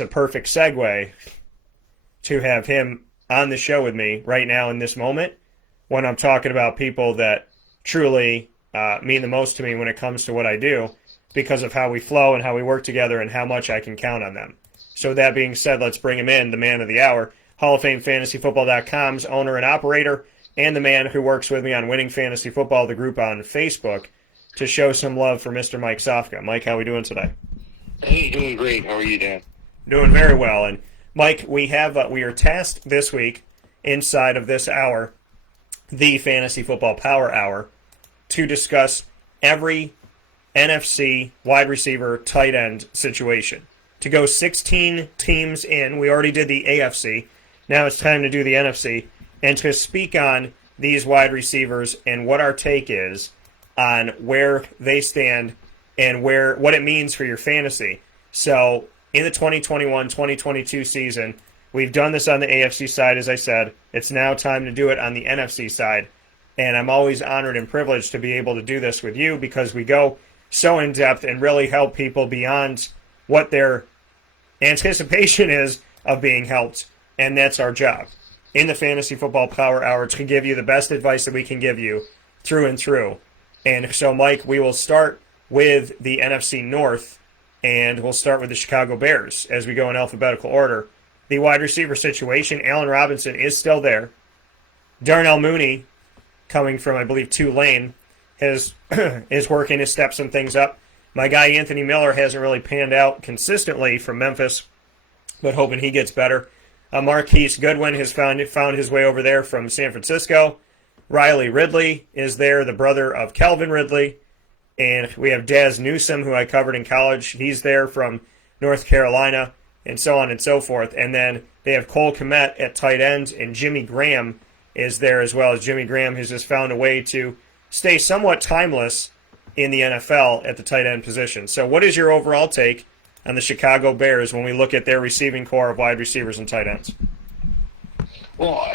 a perfect segue to have him on the show with me right now in this moment when I'm talking about people that truly mean the most to me when it comes to what I do because of how we flow and how we work together and how much I can count on them. So with that being said, let's bring him in, the man of the hour, Hall of Fame FantasyFootball.com's owner and operator, and the man who works with me on Winning Fantasy Football, the group on Facebook, to show some love for Mr. Mike Sofka. Mike, how are we doing today? Hey, doing great. How are you, Dan? Doing very well. And Mike, we are tasked this week inside of this hour, the Fantasy Football Power Hour, to discuss every NFC wide receiver tight end situation. To go 16 teams in, we already did the AFC. Now it's time to do the NFC, and to speak on these wide receivers and what our take is on where they stand and what it means for your fantasy. So in the 2021-2022 season, we've done this on the AFC side, as I said. It's now time to do it on the NFC side. And I'm always honored and privileged to be able to do this with you because we go so in-depth and really help people beyond what their anticipation is of being helped. And that's our job in the Fantasy Football Power Hour, to give you the best advice that we can give you through and through. And so, Mike, we will start with the NFC North, and we'll start with the Chicago Bears as we go in alphabetical order. The wide receiver situation, Allen Robinson is still there. Darnell Mooney, coming from, I believe, Tulane, is working to step some things up. My guy Anthony Miller hasn't really panned out consistently from Memphis, but hoping he gets better. Marquise Goodwin has found his way over there from San Francisco. Riley Ridley is there, the brother of Calvin Ridley. And we have Daz Newsome, who I covered in college. He's there from North Carolina, and so on and so forth. And then they have Cole Kmet at tight end, and Jimmy Graham is there as well. As Jimmy Graham has just found a way to stay somewhat timeless in the NFL at the tight end position. So what is your overall take on the Chicago Bears when we look at their receiving core of wide receivers and tight ends? Well,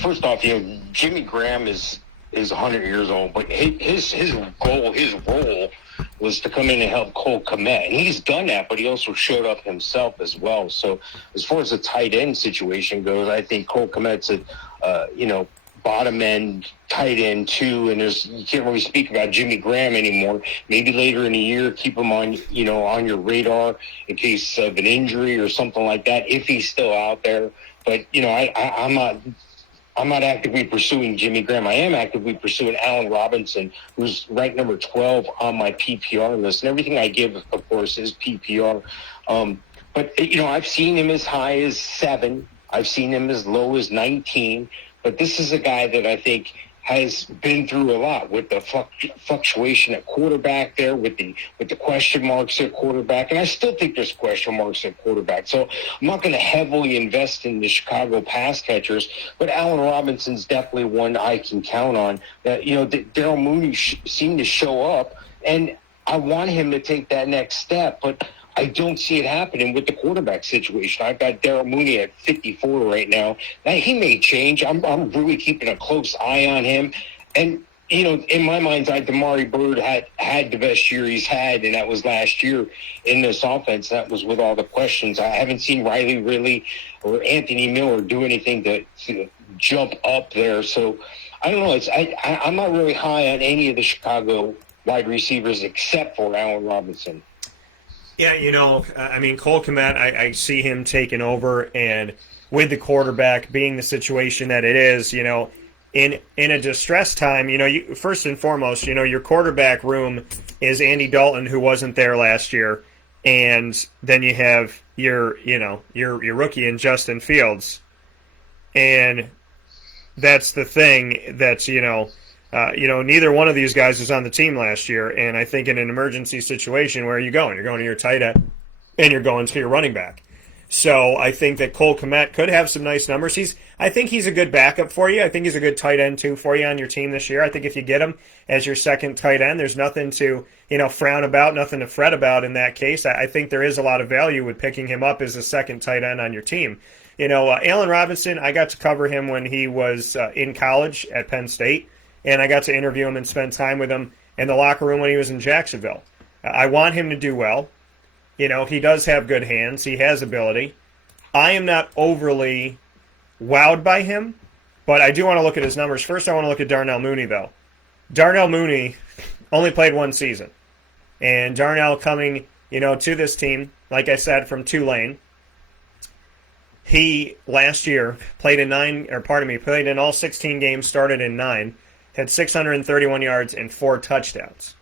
first off, Jimmy Graham is 100 years old, but his goal, his role was to come in and help Cole Kmet. And he's done that, but he also showed up himself as well. So as far as the tight end situation goes, I think Cole Kmet's a, bottom end, tight end too, and you can't really speak about Jimmy Graham anymore. Maybe later in the year, keep him on your radar in case of an injury or something like that, if he's still out there. But I'm not actively pursuing Jimmy Graham. I am actively pursuing Allen Robinson, who's ranked number 12 on my PPR list, and everything I give, of course, is PPR. But I've seen him as high as 7. I've seen him as low as 19. But this is a guy that I think has been through a lot with the fluctuation at quarterback there, with the question marks at quarterback. And I still think there's question marks at quarterback. So I'm not going to heavily invest in the Chicago pass catchers, but Allen Robinson's definitely one I can count on. Darnell Mooney seemed to show up, and I want him to take that next step, but I don't see it happening with the quarterback situation. I've got Darnell Mooney at 54 right now. Now, he may change. I'm really keeping a close eye on him. And, in my mind's eye, Damari Bird had the best year he's had, and that was last year in this offense. That was with all the questions. I haven't seen Riley Ridley or Anthony Miller do anything to jump up there. So, I don't know. I'm not really high on any of the Chicago wide receivers except for Allen Robinson. Yeah, Cole Kmet, I see him taking over, and with the quarterback being the situation that it is, in a distress time, first and foremost, your quarterback room is Andy Dalton, who wasn't there last year, and then you have your rookie in Justin Fields, and that's the thing that's neither one of these guys was on the team last year, and I think in an emergency situation, where are you going? You're going to your tight end, and you're going to your running back. So I think that Cole Kmet could have some nice numbers. I think he's a good backup for you. I think he's a good tight end, too, for you on your team this year. I think if you get him as your second tight end, there's nothing to frown about, nothing to fret about in that case. I think there is a lot of value with picking him up as a second tight end on your team. Allen Robinson, I got to cover him when he was in college at Penn State. And I got to interview him and spend time with him in the locker room when he was in Jacksonville. I want him to do well. He does have good hands. He has ability. I am not overly wowed by him, but I do want to look at his numbers. First, I want to look at Darnell Mooney, though. Darnell Mooney only played one season. And Darnell coming, to this team, like I said, from Tulane. He, last year, played in all 16 games, started in 9, had 631 yards and 4 touchdowns.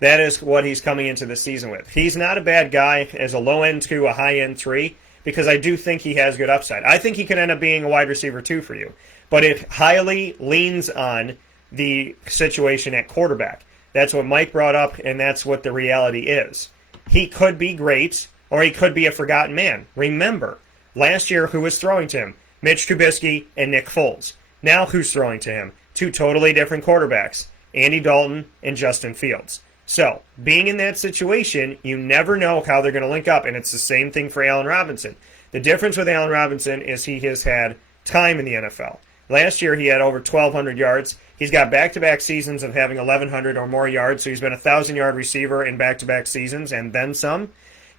That is what he's coming into the season with. He's not a bad guy as a low-end 2, a high-end 3, because I do think he has good upside. I think he could end up being a wide receiver 2 for you. But it highly leans on the situation at quarterback. That's what Mike brought up, and that's what the reality is. He could be great, or he could be a forgotten man. Remember, last year, who was throwing to him? Mitch Trubisky and Nick Foles. Now who's throwing to him? 2 totally different quarterbacks, Andy Dalton and Justin Fields. So, being in that situation, you never know how they're going to link up, and it's the same thing for Allen Robinson. The difference with Allen Robinson is he has had time in the NFL. Last year, he had over 1,200 yards. He's got back-to-back seasons of having 1,100 or more yards, so he's been a 1,000-yard receiver in back-to-back seasons, and then some.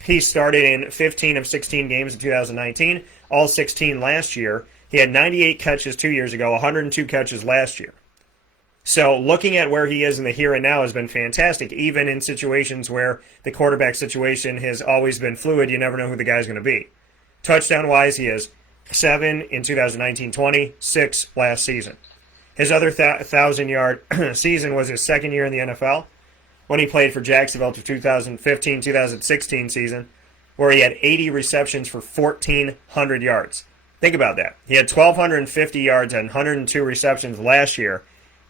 He started in 15 of 16 games in 2019, all 16 last year. He had 98 catches 2 years ago, 102 catches last year. So looking at where he is in the here and now has been fantastic, even in situations where the quarterback situation has always been fluid. You never know who the guy's going to be. Touchdown-wise, he has 7 in 2019-20, 6 last season. His other 1,000-yard season was his second year in the NFL when he played for Jacksonville to 2015-2016 season, where he had 80 receptions for 1,400 yards. Think about that. He had 1,250 yards and 102 receptions last year,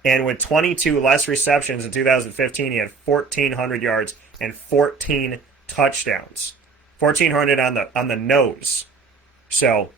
and with 22 less receptions in 2015, he had 1,400 yards and 14 touchdowns. 1,400 on the nose. So,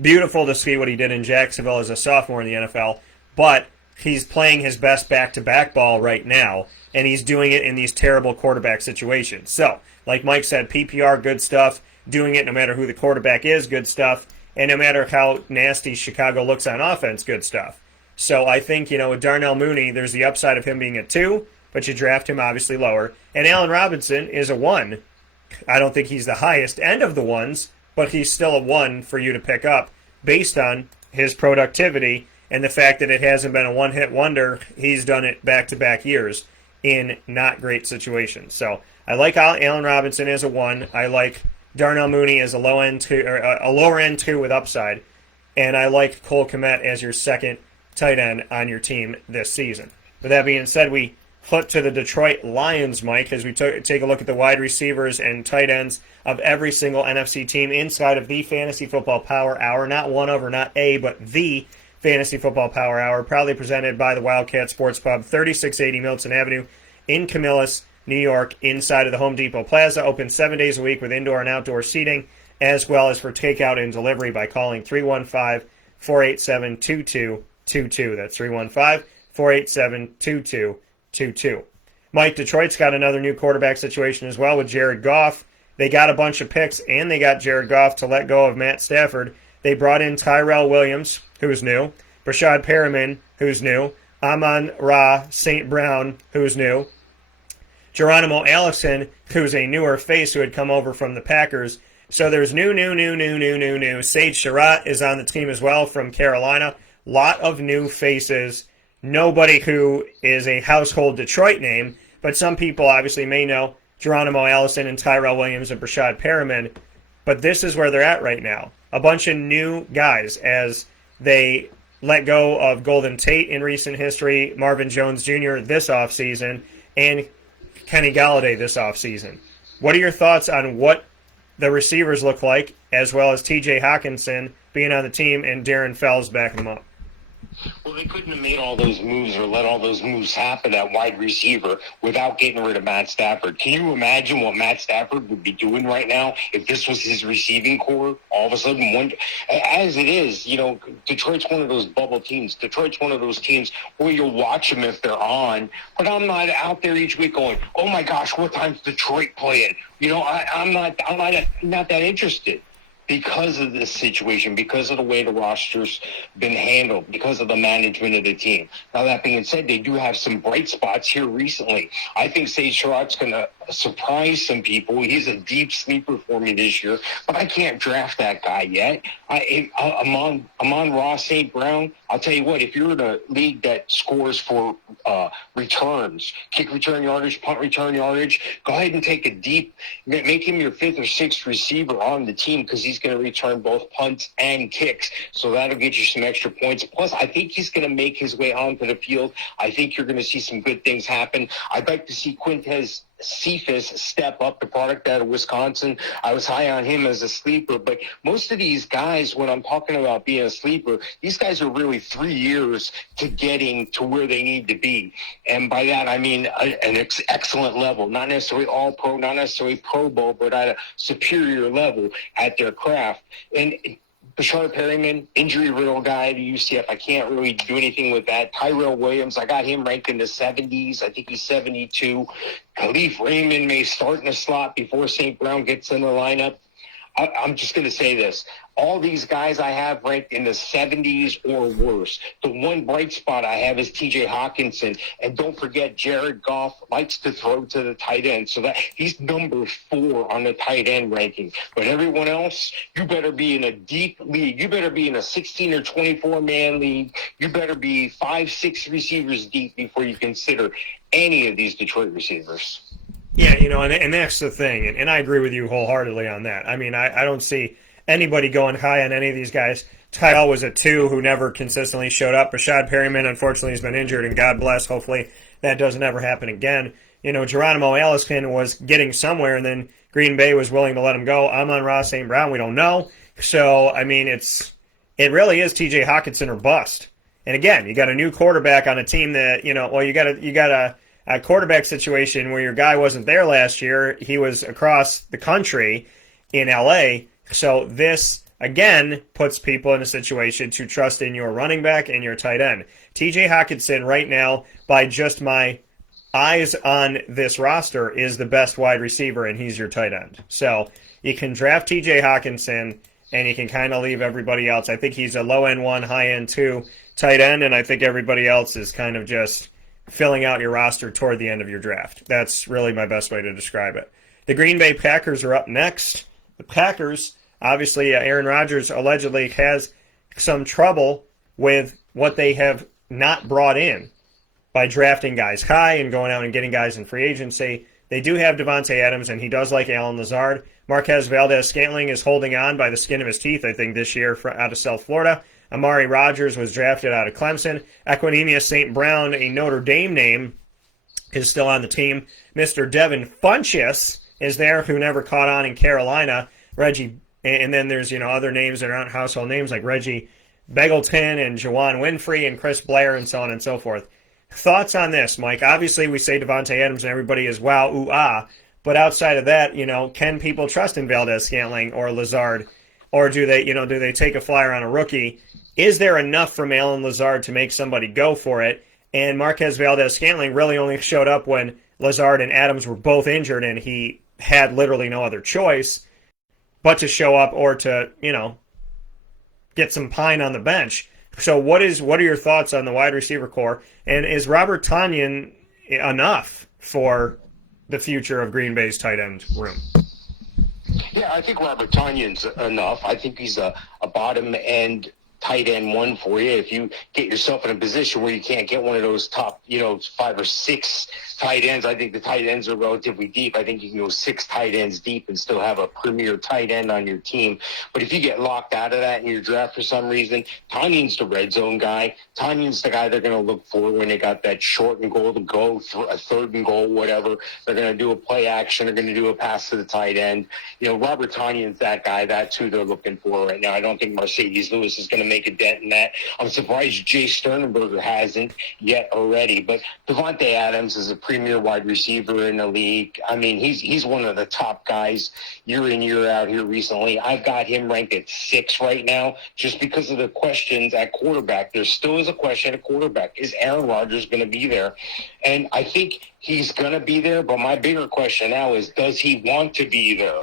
beautiful to see what he did in Jacksonville as a sophomore in the NFL, but he's playing his best back-to-back ball right now, and he's doing it in these terrible quarterback situations. So, like Mike said, PPR, good stuff. Doing it no matter who the quarterback is, good stuff. And no matter how nasty Chicago looks on offense, good stuff. So I think, with Darnell Mooney, there's the upside of him being a 2, but you draft him obviously lower. And Allen Robinson is a 1. I don't think he's the highest end of the 1s, but he's still a 1 for you to pick up based on his productivity and the fact that it hasn't been a one-hit wonder. He's done it back-to-back years in not great situations. So I like Allen Robinson as a 1. I like Darnell Mooney as a low-end 2, or a lower-end 2 with upside. And I like Cole Kmet as your second tight end on your team this season. With that being said, we flip to the Detroit Lions, Mike, as we take a look at the wide receivers and tight ends of every single NFC team inside of the Fantasy Football Power Hour. Not one of or not a, but the Fantasy Football Power Hour, proudly presented by the Wildcat Sports Pub, 3680 Milton Avenue in Camillus, New York, inside of the Home Depot Plaza. Open 7 days a week with indoor and outdoor seating, as well as for takeout and delivery by calling 315-487-2222. That's 315-487-2222. Mike, Detroit's got another new quarterback situation as well with Jared Goff. They got a bunch of picks, and they got Jared Goff to let go of Matt Stafford. They brought in Tyrell Williams, who's new, Brashad Perriman, who's new, Amon-Ra St. Brown, who's new, Geronimo Allison, who's a newer face who had come over from the Packers. So there's new. Sage Surratt is on the team as well from Carolina. Lot of new faces. Nobody who is a household Detroit name, but some people obviously may know Geronimo Allison and Tyrell Williams and Brashad Perriman. But this is where they're at right now. A bunch of new guys as they let go of Golden Tate in recent history, Marvin Jones Jr. this offseason, and Kenny Galladay this offseason. What are your thoughts on what the receivers look like, as well as TJ Hawkinson being on the team and Darren Fells backing them up? Well, they couldn't have made all those moves or let all those moves happen at wide receiver without getting rid of Matt Stafford. Can you imagine what Matt Stafford would be doing right now if this was his receiving core? All of a sudden, as it is, Detroit's one of those bubble teams. Detroit's one of those teams where you'll watch them if they're on, but I'm not out there each week going, oh my gosh, what time's Detroit playing? I'm not that interested. Because of this situation, because of the way the roster's been handled, because of the management of the team. Now, that being said, they do have some bright spots here recently. I think Sage Surratt's going to surprise some people. He's a deep sleeper for me this year, but I can't draft that guy yet. I'm on Ross St. Brown. I'll tell you what, if you're in a league that scores for returns, kick return yardage, punt return yardage, go ahead and take a deep, make him your fifth or sixth receiver on the team because he's going to return both punts and kicks. So that'll get you some extra points. Plus, I think he's going to make his way onto the field. I think you're going to see some good things happen. I'd like to see Quintez Cephas step up, the product out of Wisconsin. I was high on him as a sleeper, but most of these guys, when I'm talking about being a sleeper, these guys are really 3 years to getting to where they need to be. And by that, I mean an excellent level, not necessarily all pro, not necessarily Pro Bowl, but at a superior level at their craft. And Bashard Perryman, injury-riddled guy at UCF. I can't really do anything with that. Tyrell Williams, I got him ranked in the 70s. I think he's 72. Khalif Raymond may start in the slot before St. Brown gets in the lineup. I'm just going to say this. All these guys I have ranked in the 70s or worse. The one bright spot I have is TJ Hawkinson. And don't forget, Jared Goff likes to throw to the tight end. So that he's number 4 on the tight end ranking. But everyone else, you better be in a deep league. You better be in a 16 or 24-man league. You better be 5-6 receivers deep before you consider any of these Detroit receivers. Yeah, and that's the thing. And I agree with you wholeheartedly on that. I mean, I don't see anybody going high on any of these guys. Tyrell was a 2 who never consistently showed up. Rashad Perryman, unfortunately, has been injured, and God bless. Hopefully that doesn't ever happen again. Geronimo Allison was getting somewhere, and then Green Bay was willing to let him go. I'm on Ross St. Brown. We don't know. So, I mean, it really is TJ Hawkinson or bust. And again, you got a new quarterback on a team that, you got a quarterback situation where your guy wasn't there last year. He was across the country in L.A., so this, again, puts people in a situation to trust in your running back and your tight end. TJ Hawkinson right now, by just my eyes on this roster, is the best wide receiver, and he's your tight end. So you can draft TJ Hawkinson, and you can kind of leave everybody else. I think he's a low-end 1, high-end 2 tight end, and I think everybody else is kind of just filling out your roster toward the end of your draft. That's really my best way to describe it. The Green Bay Packers are up next. The Packers, obviously, Aaron Rodgers allegedly has some trouble with what they have not brought in by drafting guys high and going out and getting guys in free agency. They do have Devontae Adams, and he does like Allen Lazard. Marquez Valdez-Scantling is holding on by the skin of his teeth, I think, this year out of South Florida. Amari Rodgers was drafted out of Clemson. Equanimeous St. Brown, a Notre Dame name, is still on the team. Mr. Devin Funchess is there, who never caught on in Carolina. Reggie, and then there's other names that aren't household names like Reggie Begelton and Juwan Winfrey and Chris Blair and so on and so forth. Thoughts on this, Mike? Obviously, we say Devontae Adams and everybody is wow, ooh, ah. But outside of that, can people trust in Valdez-Scantling or Lazard? Or do they take a flyer on a rookie? Is there enough from Allen Lazard to make somebody go for it? And Marquez Valdez-Scantling really only showed up when Lazard and Adams were both injured, and he had literally no other choice but to show up or to, get some pine on the bench. So what are your thoughts on the wide receiver core? And is Robert Tonyan enough for the future of Green Bay's tight end room? Yeah, I think Robert Tonyan's enough. I think he's a bottom end tight end 1 for you. If you get yourself in a position where you can't get one of those top, 5 or 6 tight ends, I think the tight ends are relatively deep. I think you can go 6 tight ends deep and still have a premier tight end on your team. But if you get locked out of that in your draft for some reason, Tanyan's the red zone guy. Tanyan's the guy they're going to look for when they got that short and goal to go, a 3rd and goal, whatever. They're going to do a play action. They're going to do a pass to the tight end. Robert Tanyan's that guy. That's who they're looking for right now. I don't think Mercedes Lewis is going to make a dent in that. I'm surprised Jay Sternberger hasn't yet already. But Devontae Adams is a premier wide receiver in the league. I mean, he's one of the top guys year in, year out here recently. I've got him ranked at 6 right now just because of the questions at quarterback. There still is a question at quarterback. Is Aaron Rodgers going to be there? And I think he's going to be there. But my bigger question now is, does he want to be there?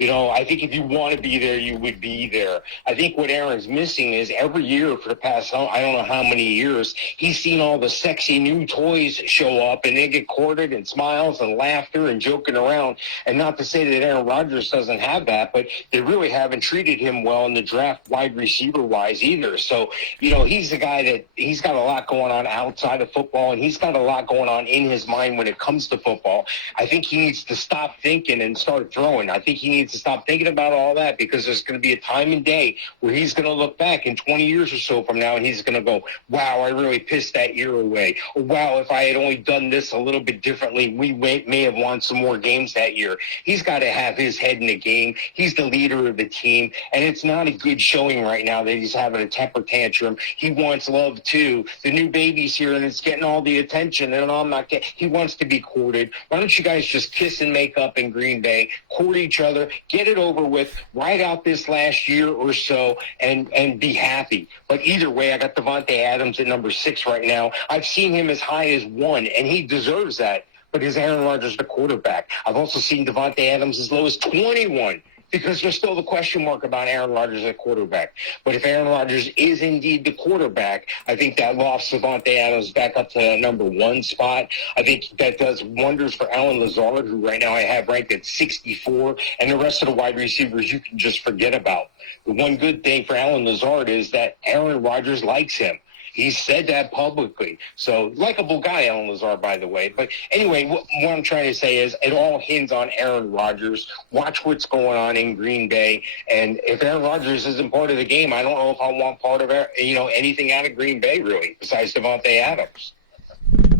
I think if you want to be there, you would be there. I think what Aaron's missing is every year for the past, I don't know how many years, he's seen all the sexy new toys show up and they get courted and smiles and laughter and joking around. And not to say that Aaron Rodgers doesn't have that, but they really haven't treated him well in the draft wide receiver wise either. So, he's a guy that he's got a lot going on outside of football, and he's got a lot going on in his mind when it comes to football. I think he needs to stop thinking and start throwing. I think he needs to stop thinking about all that, because there's going to be a time and day where he's going to look back in 20 years or so from now and he's going to go, wow, I really pissed that year away. Or, wow, if I had only done this a little bit differently, we may have won some more games that year. He's got to have his head in the game. He's the leader of the team, and it's not a good showing right now that he's having a temper tantrum. He wants love too. The new baby's here and it's getting all the attention, and I'm not getting. He wants to be courted. Why don't you guys just kiss and make up in Green Bay, court each other, get it over with, ride out this last year or so, and be happy. But either way, I got Devontae Adams at number 6 right now. I've seen him as high as 1, and he deserves that. But is Aaron Rodgers the quarterback? I've also seen Devontae Adams as low as 21, because there's still the question mark about Aaron Rodgers at quarterback. But if Aaron Rodgers is indeed the quarterback, I think that lofts Devontae Adams back up to the number 1 spot. I think that does wonders for Allen Lazard, who right now I have ranked at 64, and the rest of the wide receivers you can just forget about. The one good thing for Allen Lazard is that Aaron Rodgers likes him. He said that publicly. So, likable guy, Allen Lazard, by the way. But anyway, what I'm trying to say is it all hinges on Aaron Rodgers. Watch what's going on in Green Bay. And if Aaron Rodgers isn't part of the game, I don't know if I want part of anything out of Green Bay, really, besides Devontae Adams.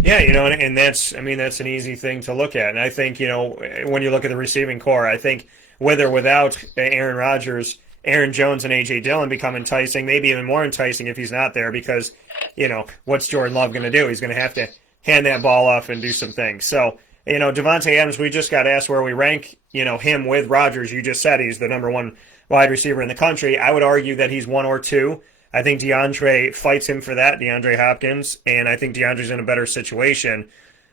Yeah, and that's an easy thing to look at. And I think, when you look at the receiving core, I think with or without Aaron Rodgers, Aaron Jones and A.J. Dillon become enticing, maybe even more enticing if he's not there, because, what's Jordan Love going to do? He's going to have to hand that ball off and do some things. So, Devontae Adams, we just got asked where we rank, him with Rodgers. You just said he's the number 1 wide receiver in the country. I would argue that he's 1 or 2. I think DeAndre fights him for that, DeAndre Hopkins, and I think DeAndre's in a better situation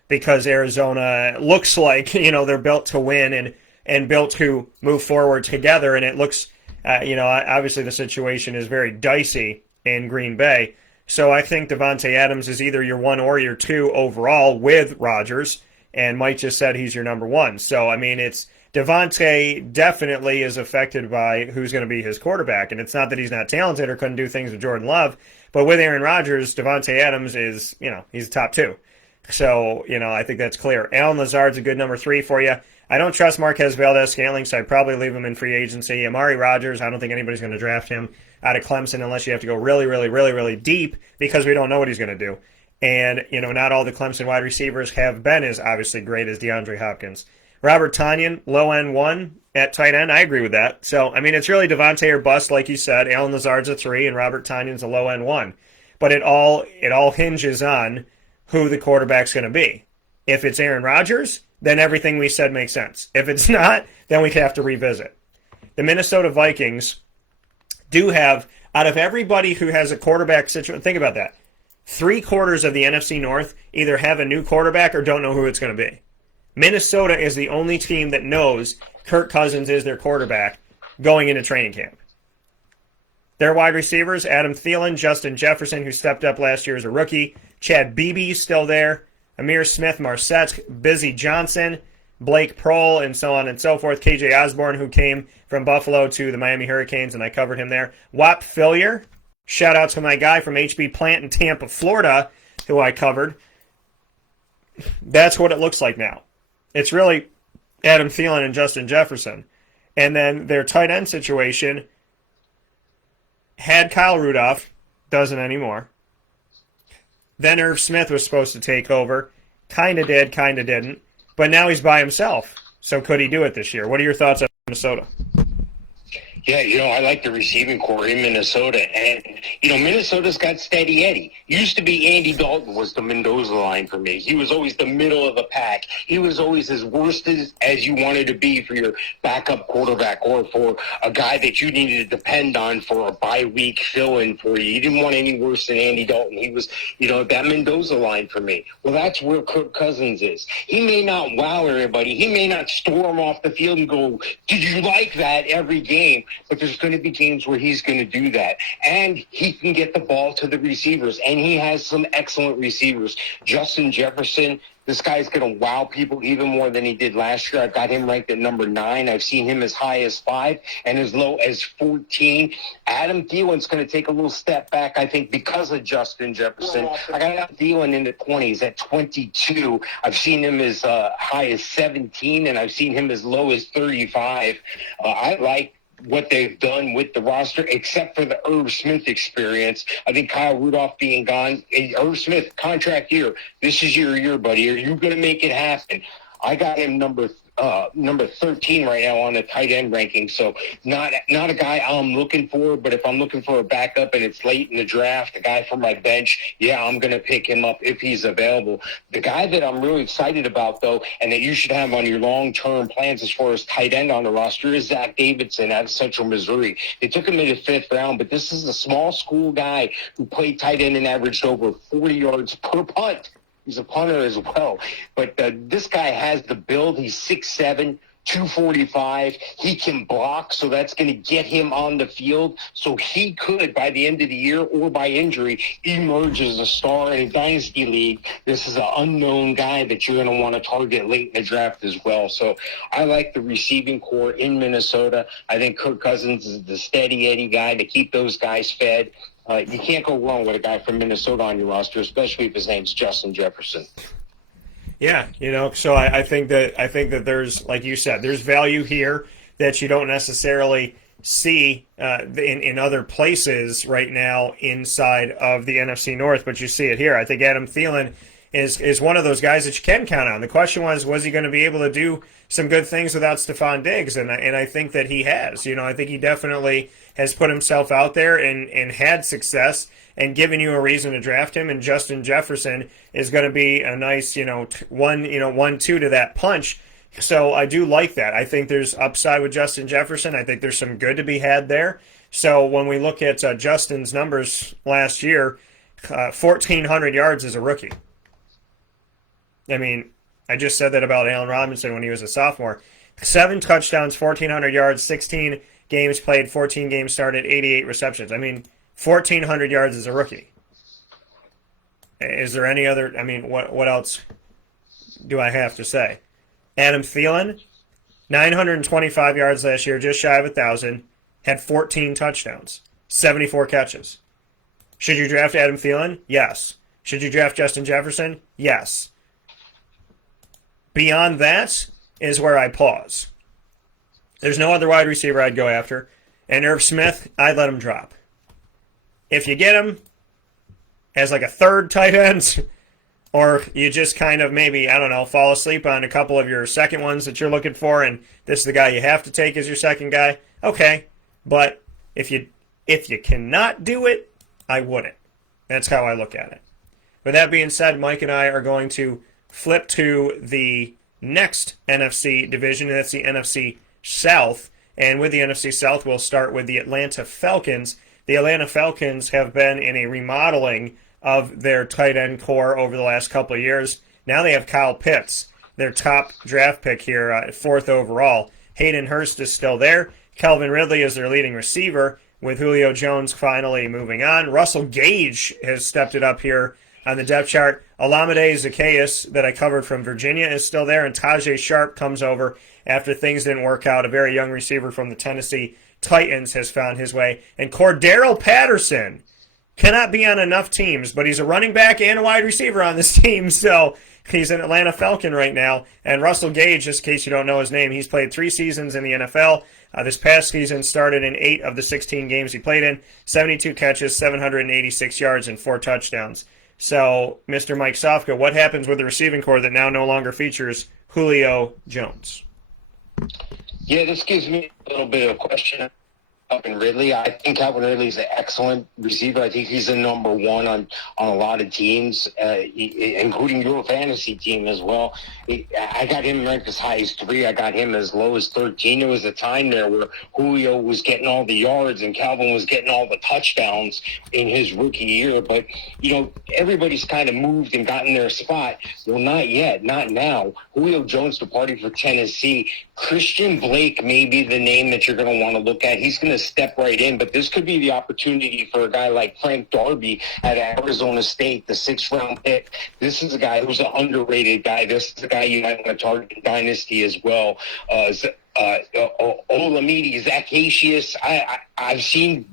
because Arizona looks like, they're built to win and built to move forward together, and it looks obviously the situation is very dicey in Green Bay. So I think Devontae Adams is either your 1 or your 2 overall with Rodgers, and Mike just said he's your number 1. So, it's Devontae definitely is affected by who's going to be his quarterback. And it's not that he's not talented or couldn't do things with Jordan Love, but with Aaron Rodgers, Devontae Adams is, he's the top 2. So, I think that's clear. Allen Lazard's a good number 3 for you. I don't trust Marquez Valdez-Scantling, so I'd probably leave him in free agency. Amari Rodgers, I don't think anybody's going to draft him out of Clemson unless you have to go really, really, really, really deep because we don't know what he's going to do. And, not all the Clemson wide receivers have been as obviously great as DeAndre Hopkins. Robert Tonyan, low end 1 at tight end. I agree with that. So, it's really Devontae or bust, like you said. Allen Lazard's a 3 and Robert Tonyan's a low end 1. But it all hinges on who the quarterback's going to be. If it's Aaron Rodgers, then everything we said makes sense. If it's not, then we have to revisit. The Minnesota Vikings do have, out of everybody who has a quarterback situation, think about that. 3/4 of the NFC North either have a new quarterback or don't know who it's going to be. Minnesota is the only team that knows Kirk Cousins is their quarterback going into training camp. Their wide receivers, Adam Thielen, Justin Jefferson, who stepped up last year as a rookie, Chad Beebe still there, Amir Smith-Marset, Busy Johnson, Blake Prohl, and so on and so forth. KJ Osborne, who came from Buffalo to the Miami Hurricanes, and I covered him there. Whop Phillier, shout out to my guy from HB Plant in Tampa, Florida, who I covered. That's what it looks like now. It's really Adam Thielen and Justin Jefferson. And then their tight end situation had Kyle Rudolph, doesn't anymore. Then Irv Smith was supposed to take over. Kind of did, kind of didn't. But now he's by himself. So could he do it this year? What are your thoughts on Minnesota? Yeah, I like the receiving core in Minnesota. And, Minnesota's got Steady Eddie. Used to be Andy Dalton was the Mendoza line for me. He was always the middle of the pack. He was always as worst as you wanted to be for your backup quarterback or for a guy that you needed to depend on for a bye-week fill-in for you. You didn't want any worse than Andy Dalton. He was, that Mendoza line for me. Well, that's where Kirk Cousins is. He may not wow everybody. He may not storm off the field and go, did you like that every game? But there's going to be games where he's going to do that. And he can get the ball to the receivers. And he has some excellent receivers. Justin Jefferson, this guy's going to wow people even more than he did last year. I've got him ranked at number 9. I've seen him as high as 5 and as low as 14. Adam Thielen's going to take a little step back, I think, because of Justin Jefferson. I got Adam Thielen in the 20s at 22. I've seen him as high as 17, and I've seen him as low as 35. I like what they've done with the roster, except for the Irv Smith experience. I think Kyle Rudolph being gone, Irv Smith, contract year, this is your year, buddy. Are you going to make it happen? I got him number 13 right now on the tight end ranking. So not a guy I'm looking for, but if I'm looking for a backup and it's late in the draft, a guy from my bench, yeah, I'm going to pick him up if he's available. The guy that I'm really excited about, though, and that you should have on your long-term plans as far as tight end on the roster is Zach Davidson out of Central Missouri. They took him in the 5th round, but this is a small school guy who played tight end and averaged over 40 yards per punt. He's a punter as well. But this guy has the build. He's 6'7", 245. He can block, so that's going to get him on the field. So he could, by the end of the year or by injury, emerge as a star in a dynasty league. This is an unknown guy that you're going to want to target late in the draft as well. So I like the receiving core in Minnesota. I think Kirk Cousins is the steady Eddie guy to keep those guys fed. You can't go wrong with a guy from Minnesota on your roster, especially if his name's Justin Jefferson. Yeah, so I think that there's, like you said, there's value here that you don't necessarily see in other places right now inside of the NFC North, but you see it here. I think Adam Thielen is one of those guys that you can count on. The question was he going to be able to do some good things without Stephon Diggs? And I think that he has. I think he definitely has put himself out there and had success and given you a reason to draft him. And Justin Jefferson is going to be a nice, 1-2 to that punch. So I do like that. I think there's upside with Justin Jefferson. I think there's some good to be had there. So when we look at Justin's numbers last year, 1,400 yards as a rookie. I mean, I just said that about Allen Robinson when he was a sophomore. 7 touchdowns, 1,400 yards, 16 games played, 14 games started, 88 receptions. I mean, 1,400 yards as a rookie. Is there any other? I mean, what else do I have to say? Adam Thielen, 925 yards last year, just shy of 1,000, had 14 touchdowns, 74 catches. Should you draft Adam Thielen? Yes. Should you draft Justin Jefferson? Yes. Beyond that is where I pause. There's no other wide receiver I'd go after. And Irv Smith, I'd let him drop. If you get him as like a third tight end, or you just kind of maybe, I don't know, fall asleep on a couple of your second ones that you're looking for, and this is the guy you have to take as your second guy, okay. But if you cannot do it, I wouldn't. That's how I look at it. With that being said, Mike and I are going to flip to the next NFC division, and that's the NFC South. And with the NFC South, we'll start with the Atlanta Falcons. The Atlanta Falcons have been in a remodeling of their tight end core over the last couple of years. Now they have Kyle Pitts, their top draft pick here, 4th overall. Hayden Hurst is still there. Calvin Ridley is their leading receiver, with Julio Jones finally moving on. Russell Gage has stepped it up here on the depth chart. Olamide Zaccheaus, that I covered from Virginia, is still there, and Tajay Sharp comes over after things didn't work out. A very young receiver from the Tennessee Titans has found his way. And Cordero Patterson cannot be on enough teams, but he's a running back and a wide receiver on this team, so he's an Atlanta Falcon right now. And Russell Gage, just in case you don't know his name, he's played 3 seasons in the NFL. This past season started in 8 of the 16 games he played in, 72 catches, 786 yards, and 4 touchdowns. So, Mr. Mike Sofka, what happens with the receiving core that now no longer features Julio Jones? Yeah, this gives me a little bit of a question Calvin Ridley. I think Calvin Ridley is an excellent receiver. I think he's the number one on a lot of teams, including your fantasy team as well. I got him ranked as high as 3. I got him as low as 13. There was a time there where Julio was getting all the yards and Calvin was getting all the touchdowns in his rookie year. But, everybody's kind of moved and gotten their spot. Well, not yet. Not now. Julio Jones departing for Tennessee. Christian Blake may be the name that you're going to want to look at. He's going to step right in, but this could be the opportunity for a guy like Frank Darby at Arizona State, the 6th-round pick. This is a guy who's an underrated guy. This is a guy you might want to target in Dynasty as well. Olamide, Zacchaeus. I've seen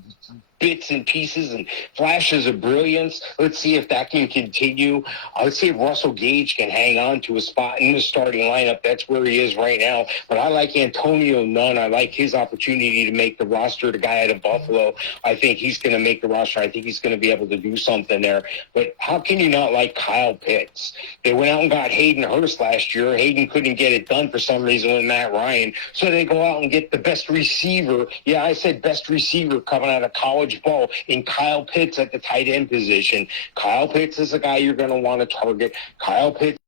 bits and pieces and flashes of brilliance. Let's see if that can continue. I would say if Russell Gage can hang on to a spot in the starting lineup. That's where he is right now. But I like Antonio Nunn. I like his opportunity to make the roster. The guy out of Buffalo, I think he's going to make the roster. I think he's going to be able to do something there. But how can you not like Kyle Pitts? They went out and got Hayden Hurst last year. Hayden couldn't get it done for some reason with Matt Ryan. So they go out and get the best receiver. Yeah, I said best receiver coming out of college ball in Kyle Pitts at the tight end position. Kyle Pitts is a guy you're going to want to target. Kyle Pitts.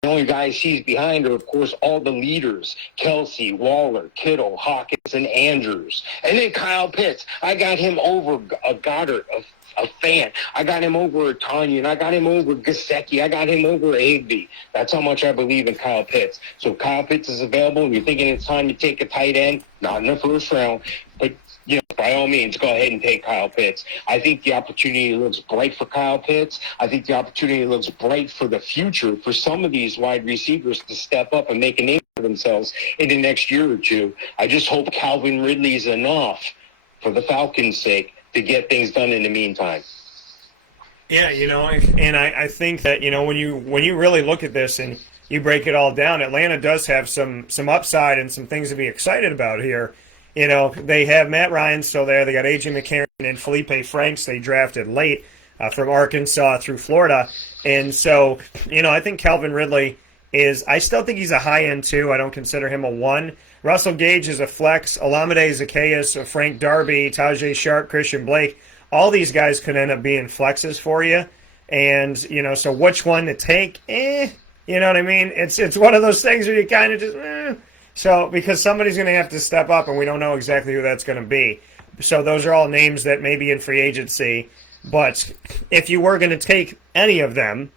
The only guys he's behind are, of course, all the leaders: Kelsey, Waller, Kittle, Hawkins, and Andrews. And then Kyle Pitts. I got him over Goddard, a fan. I got him over Tanya, and I got him over Gesicki. I got him over Higby. That's how much I believe in Kyle Pitts. So Kyle Pitts is available, and you're thinking it's time to take a tight end, not in the first round, but by all means, go ahead and take Kyle Pitts. I think the opportunity looks bright for Kyle Pitts. I think the opportunity looks bright for the future for some of these wide receivers to step up and make a name for themselves in the next year or two. I just hope Calvin Ridley is enough for the Falcons' sake to get things done in the meantime. Yeah, and I think that, when you really look at this and you break it all down, Atlanta does have some upside and some things to be excited about here. They have Matt Ryan still there. They got A.J. McCarron and Felipe Franks they drafted late from Arkansas through Florida. And so, I think Calvin Ridley I still think he's a high end 2. I don't consider him a 1. Russell Gage is a flex. Olamide Zacchaeus, Frank Darby, Tajay Sharp, Christian Blake. All these guys could end up being flexes for you. And, so which one to take? You know what I mean? It's one of those things where you kind of just, So, because somebody's going to have to step up, and we don't know exactly who that's going to be. So those are all names that may be in free agency. But if you were going to take any of them,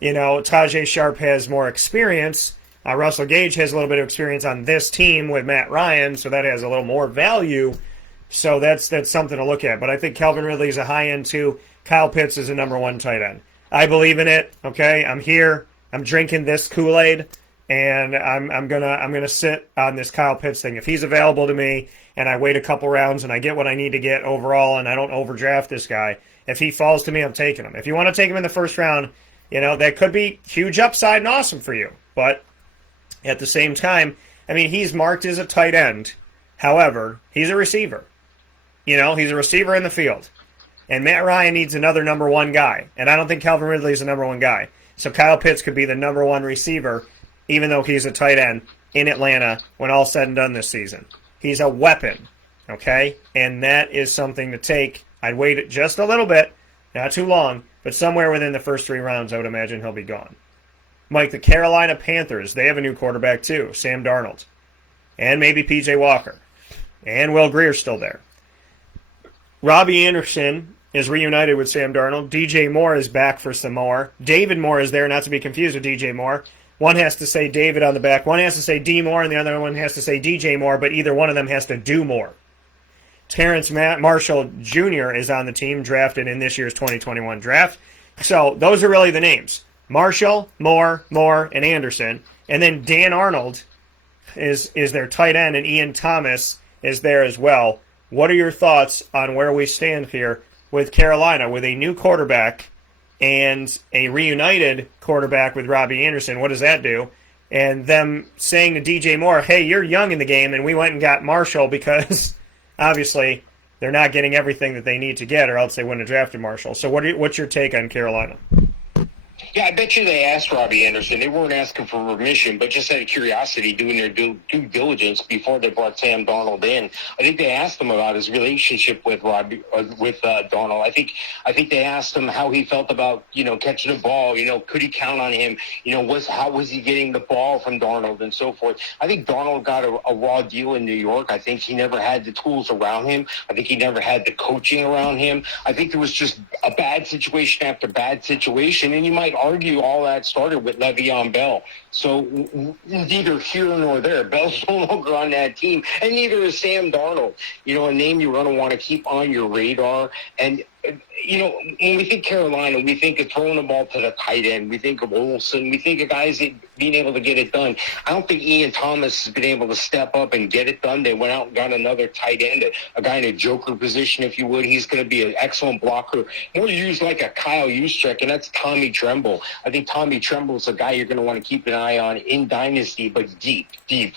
Tajay Sharp has more experience. Russell Gage has a little bit of experience on this team with Matt Ryan, so that has a little more value. So that's something to look at. But I think Calvin Ridley is a high end 2. Kyle Pitts is a number 1 tight end. I believe in it. Okay, I'm here. I'm drinking this Kool-Aid. And I'm gonna sit on this Kyle Pitts thing. If he's available to me and I wait a couple rounds and I get what I need to get overall and I don't overdraft this guy, if he falls to me, I'm taking him. If you want to take him in the first round, that could be huge upside and awesome for you. But at the same time, he's marked as a tight end. However, he's a receiver. He's a receiver in the field. And Matt Ryan needs another number 1 guy. And I don't think Calvin Ridley is the number 1 guy. So Kyle Pitts could be the number 1 receiver, even though he's a tight end in Atlanta when all's said and done this season. He's a weapon, okay? And that is something to take. I'd wait just a little bit, not too long, but somewhere within the first 3 rounds, I would imagine he'll be gone. Mike, the Carolina Panthers, they have a new quarterback too, Sam Darnold. And maybe P.J. Walker. And Will Greer's still there. Robbie Anderson is reunited with Sam Darnold. DJ Moore is back for some more. David Moore is there, not to be confused with DJ Moore. One has to say David on the back. One has to say D Moore, and the other one has to say DJ Moore, but either one of them has to do more. Terrence Marshall Jr. is on the team, drafted in this year's 2021 draft. So those are really the names. Marshall, Moore, and Anderson. And then Dan Arnold is their tight end, and Ian Thomas is there as well. What are your thoughts on where we stand here with Carolina, with a new quarterback and a reunited quarterback with Robbie Anderson? What does that do? And them saying to DJ Moore, hey, you're young in the game, and we went and got Marshall because obviously they're not getting everything that they need to get, or else they wouldn't have drafted Marshall. So what's your take on Carolina? Yeah, I bet you they asked Robbie Anderson. They weren't asking for permission, but just out of curiosity, doing their due diligence before they brought Sam Darnold in. I think they asked him about his relationship with Darnold. I think they asked him how he felt about catching the ball. Could he count on him? How was he getting the ball from Darnold and so forth. I think Darnold got a raw deal in New York. I think he never had the tools around him. I think he never had the coaching around him. I think there was just a bad situation after bad situation, and you might argue all that started with Le'Veon Bell. So neither here nor there. Bell's no longer on that team, and neither is Sam Darnold. A name you're going to want to keep on your radar. And when we think Carolina, we think of throwing the ball to the tight end. We think of Olsen. We think of guys being able to get it done. I don't think Ian Thomas has been able to step up and get it done. They went out and got another tight end, a guy in a joker position, if you would. He's going to be an excellent blocker. More used like a Kyle Juszczyk, and that's Tommy Tremble. I think Tommy Tremble is a guy you're going to want to keep an eye on in Dynasty, but deep,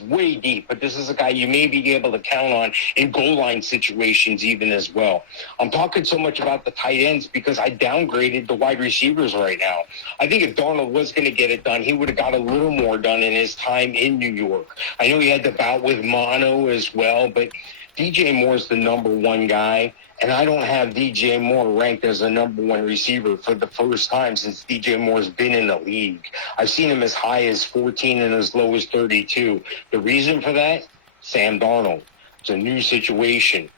way deep. But this is a guy you may be able to count on in goal line situations even as well. I'm talking so much about the tight ends because I downgraded the wide receivers right now. I think if Darnold was going to get it done, he would have got a little more done in his time in New York. I know he had the bout with mono as well, but DJ Moore's the number one guy, and I don't have DJ Moore ranked as the number one receiver for the first time since DJ Moore's been in the league. I've seen him as high as 14 and as low as 32. The reason for that? Sam Darnold. It's a new situation.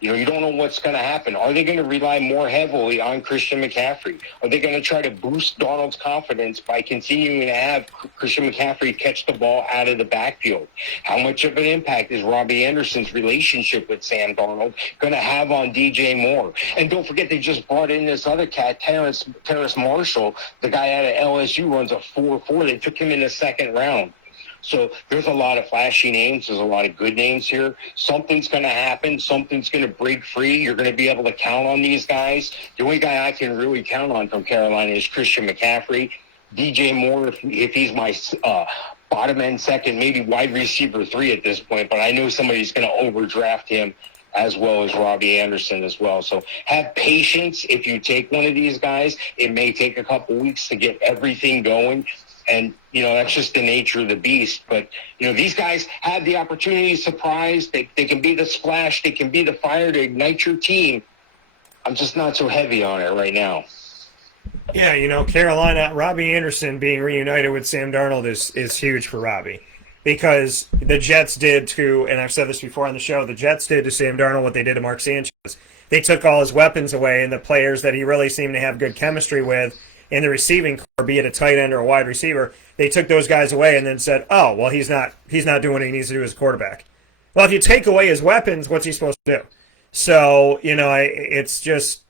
You don't know what's going to happen. Are they going to rely more heavily on Christian McCaffrey? Are they going to try to boost Darnold's confidence by continuing to have Christian McCaffrey catch the ball out of the backfield? How much of an impact is Robbie Anderson's relationship with Sam Darnold going to have on DJ Moore? And don't forget, they just brought in this other cat, Terrace Marshall. The guy out of LSU runs a 4.4. They took him in the second round. So there's a lot of flashy names. There's a lot of good names here. Something's going to happen. Something's going to break free. You're going to be able to count on these guys. The only guy I can really count on from Carolina is Christian McCaffrey. DJ Moore, if he's my bottom end second, maybe wide receiver 3 at this point. But I know somebody's going to overdraft him as well as Robbie Anderson as well. So have patience if you take one of these guys. It may take a couple weeks to get everything going. And, that's just the nature of the beast. But, these guys have the opportunity to surprise. They can be the splash. They can be the fire to ignite your team. I'm just not so heavy on it right now. Yeah, Carolina, Robbie Anderson being reunited with Sam Darnold is huge for Robbie. Because the Jets did to, and I've said this before on the show, the Jets did to Sam Darnold what they did to Mark Sanchez. They took all his weapons away and the players that he really seemed to have good chemistry with in the receiving core, be it a tight end or a wide receiver, they took those guys away and then said, oh, well, he's not doing what he needs to do as a quarterback. Well, if you take away his weapons, what's he supposed to do? So, it's just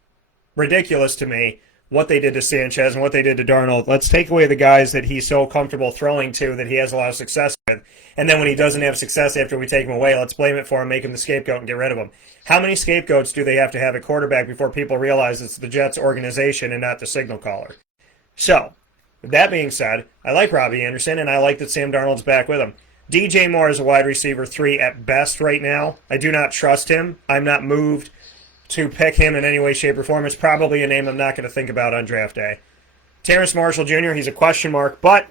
ridiculous to me what they did to Sanchez and what they did to Darnold. Let's take away the guys that he's so comfortable throwing to that he has a lot of success with. And then when he doesn't have success after we take him away, let's blame it for him, make him the scapegoat, and get rid of him. How many scapegoats do they have to have at quarterback before people realize it's the Jets organization and not the signal caller? So, with that being said, I like Robbie Anderson, and I like that Sam Darnold's back with him. DJ Moore is a wide receiver 3 at best right now. I do not trust him. I'm not moved to pick him in any way, shape, or form. It's probably a name I'm not going to think about on draft day. Terrace Marshall Jr., he's a question mark, but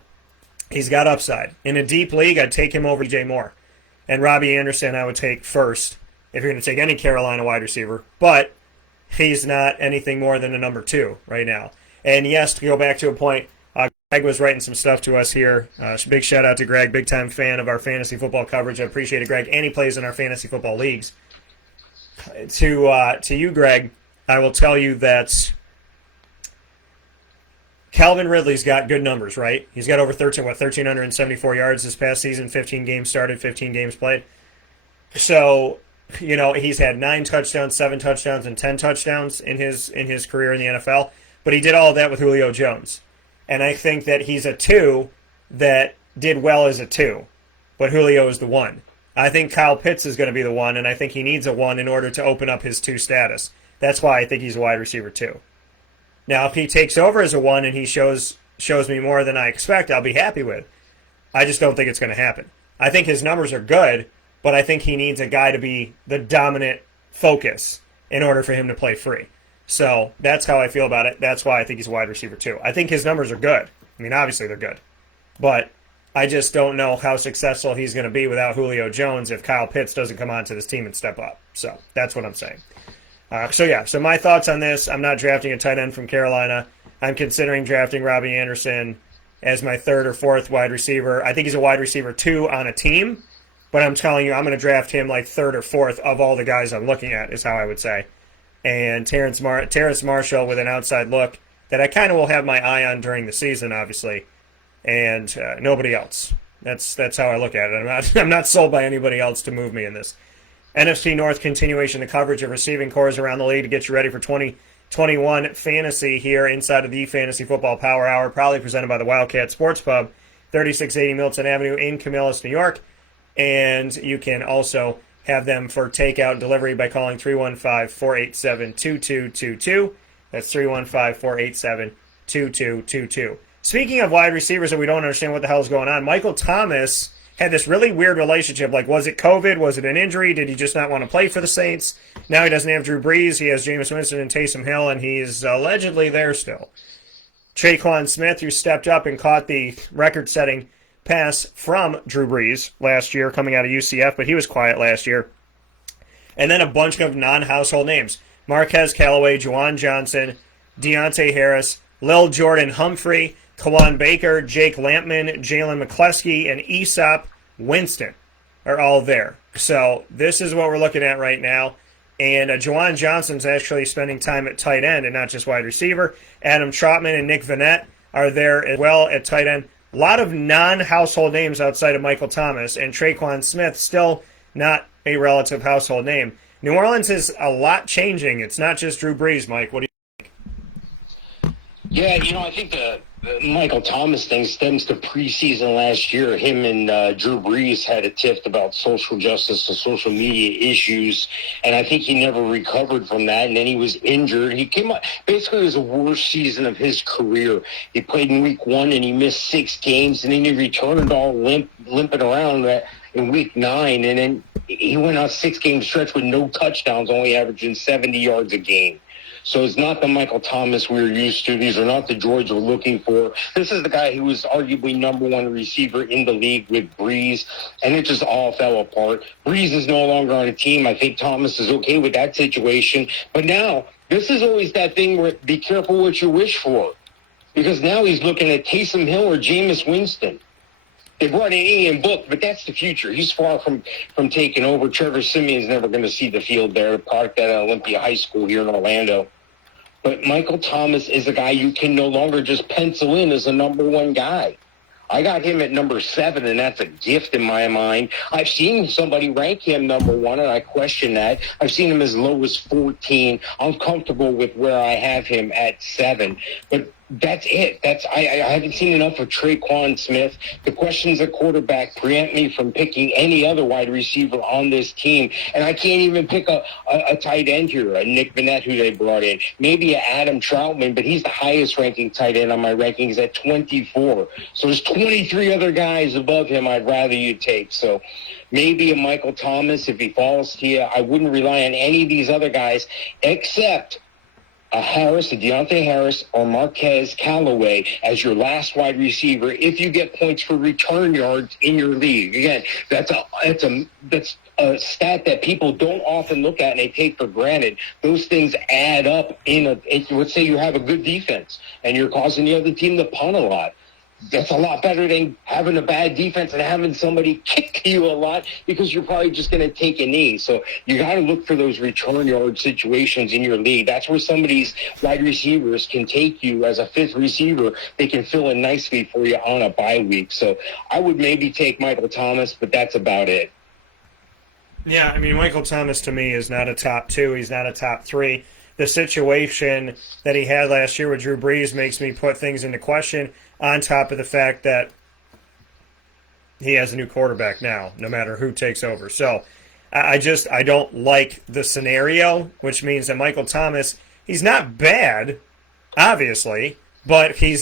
he's got upside. In a deep league, I'd take him over DJ Moore. And Robbie Anderson I would take first if you're going to take any Carolina wide receiver, but he's not anything more than a number 2 right now. And yes, to go back to a point, Greg was writing some stuff to us here. Big shout out to Greg, big time fan of our fantasy football coverage. I appreciate it, Greg. And he plays in our fantasy football leagues. To you, Greg, I will tell you that Calvin Ridley's got good numbers, right? He's got over 1,374 yards this past season, 15 games started, 15 games played. So, he's had 9 touchdowns, 7 touchdowns, and 10 touchdowns in his career in the NFL. But he did all of that with Julio Jones. And I think that he's a 2 that did well as a 2. But Julio is the 1. I think Kyle Pitts is going to be the 1, and I think he needs a 1 in order to open up his 2 status. That's why I think he's a wide receiver 2. Now, if he takes over as a 1 and he shows me more than I expect, I'll be happy with. I just don't think it's going to happen. I think his numbers are good, but I think he needs a guy to be the dominant focus in order for him to play free. So that's how I feel about it. That's why I think he's a wide receiver too. I think his numbers are good. I mean, obviously they're good. But I just don't know how successful he's going to be without Julio Jones if Kyle Pitts doesn't come onto this team and step up. So that's what I'm saying. So my thoughts on this, I'm not drafting a tight end from Carolina. I'm considering drafting Robbie Anderson as my third or fourth wide receiver. I think he's a wide receiver 2 on a team, but I'm telling you, I'm going to draft him like third or fourth of all the guys I'm looking at, is how I would say. And Terrace Marshall with an outside look that I kind of will have my eye on during the season, obviously, and nobody else. That's how I look at it. I'm not sold by anybody else to move me in this. NFC North continuation, the coverage of receiving cores around the league to get you ready for 2021 fantasy here inside of the Fantasy Football Power Hour, proudly presented by the Wildcat Sports Pub, 3680 Milton Avenue in Camillus, New York. And you can also have them for takeout and delivery by calling 315-487-2222. That's 315-487-2222. Speaking of wide receivers that we don't understand what the hell is going on, Michael Thomas had this really weird relationship. Like, was it COVID? Was it an injury? Did he just not want to play for the Saints? Now he doesn't have Drew Brees. He has Jameis Winston and Taysom Hill, and he's allegedly there still. Traquan Smith, who stepped up and caught the record-setting pass from Drew Brees last year coming out of UCF, but he was quiet last year. And then a bunch of non-household names. Marquez Callaway, Juwan Johnson, Deontay Harris, Lil Jordan Humphrey, Kawan Baker, Jake Lampman, Jalen McCleskey, and Aesop Winston are all there. So this is what we're looking at right now. And Juwan Johnson's actually spending time at tight end and not just wide receiver. Adam Trotman and Nick Vannett are there as well at tight end. A lot of non-household names outside of Michael Thomas, and Traquan Smith still not a relative household name. New Orleans is a lot changing. It's not just Drew Brees, Mike. What do you think? Yeah, I think the Michael Thomas thing stems to preseason last year. Him and Drew Brees had a tiff about social justice and social media issues, and I think he never recovered from that, and then he was injured. He came up, basically it was the worst season of his career. He played in week 1, and he missed 6 games, and then he returned all limping around in week 9, and then he went on a 6-game stretch with no touchdowns, only averaging 70 yards a game. So it's not the Michael Thomas we were used to. These are not the George we're looking for. This is the guy who was arguably number 1 receiver in the league with Brees, and it just all fell apart. Brees is no longer on the team. I think Thomas is okay with that situation. But now, this is always that thing where be careful what you wish for, because now he's looking at Taysom Hill or Jameis Winston. They brought in Ian Book, but that's the future. He's far from taking over. Trevor Simeon's never going to see the field there, parked at Olympia High School here in Orlando. But Michael Thomas is a guy you can no longer just pencil in as a number 1 guy. I got him at number 7, and that's a gift in my mind. I've seen somebody rank him number 1, and I question that. I've seen him as low as 14. I'm comfortable with where I have him at 7. But that's it. I haven't seen enough of Traquan Smith. The questions at quarterback preempt me from picking any other wide receiver on this team. And I can't even pick a tight end here, a Nick Vannett who they brought in. Maybe a Adam Troutman, but he's the highest ranking tight end on my rankings at 24. So there's 23 other guys above him I'd rather you take. So maybe a Michael Thomas if he falls to you. I wouldn't rely on any of these other guys except a Deontay Harris, or Marquez Callaway as your last wide receiver if you get points for return yards in your league. Again, that's a stat that people don't often look at and they take for granted. Those things add up let's say you have a good defense and you're causing the other team to punt a lot. That's a lot better than having a bad defense and having somebody kick you a lot because you're probably just going to take a knee. So you got to look for those return yard situations in your league. That's where some of these wide receivers can take you as a 5th receiver. They can fill in nicely for you on a bye week. So I would maybe take Michael Thomas, but that's about it. Yeah, I mean, Michael Thomas to me is not a top 2. He's not a top 3. The situation that he had last year with Drew Brees makes me put things into question, on top of the fact that he has a new quarterback now, no matter who takes over. So I don't like the scenario, which means that Michael Thomas, he's not bad, obviously, but he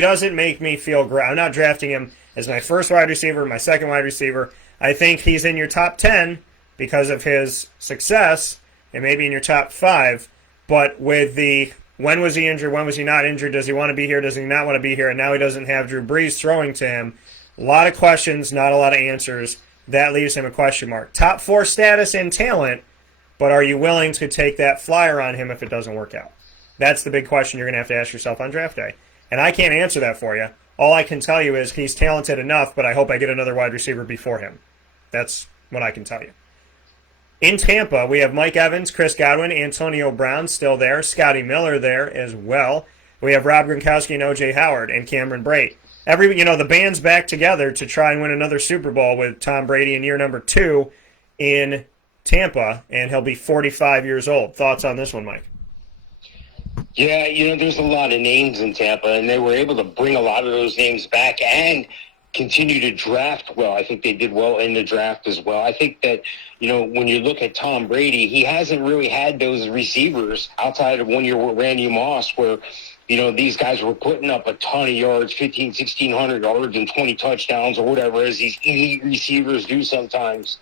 doesn't make me feel great. I'm not drafting him as my first wide receiver, my second wide receiver. I think he's in your top 10 because of his success and maybe in your top 5, but with the when was he injured, when was he not injured, does he want to be here, does he not want to be here, and now he doesn't have Drew Brees throwing to him. A lot of questions, not a lot of answers. That leaves him a question mark. Top 4 status and talent, but are you willing to take that flyer on him if it doesn't work out? That's the big question you're going to have to ask yourself on draft day. And I can't answer that for you. All I can tell you is he's talented enough, but I hope I get another wide receiver before him. That's what I can tell you. In Tampa, we have Mike Evans, Chris Godwin, Antonio Brown still there, Scotty Miller there as well. We have Rob Gronkowski and O.J. Howard and Cameron Brate. The band's back together to try and win another Super Bowl with Tom Brady in year number 2 in Tampa, and he'll be 45 years old. Thoughts on this one, Mike? Yeah, there's a lot of names in Tampa, and they were able to bring a lot of those names back and continue to draft well. I think they did well in the draft as well. I think that, when you look at Tom Brady, he hasn't really had those receivers outside of 1 year with Randy Moss where, these guys were putting up a ton of yards, 1,600 yards and 20 touchdowns or whatever, as these elite receivers do sometimes.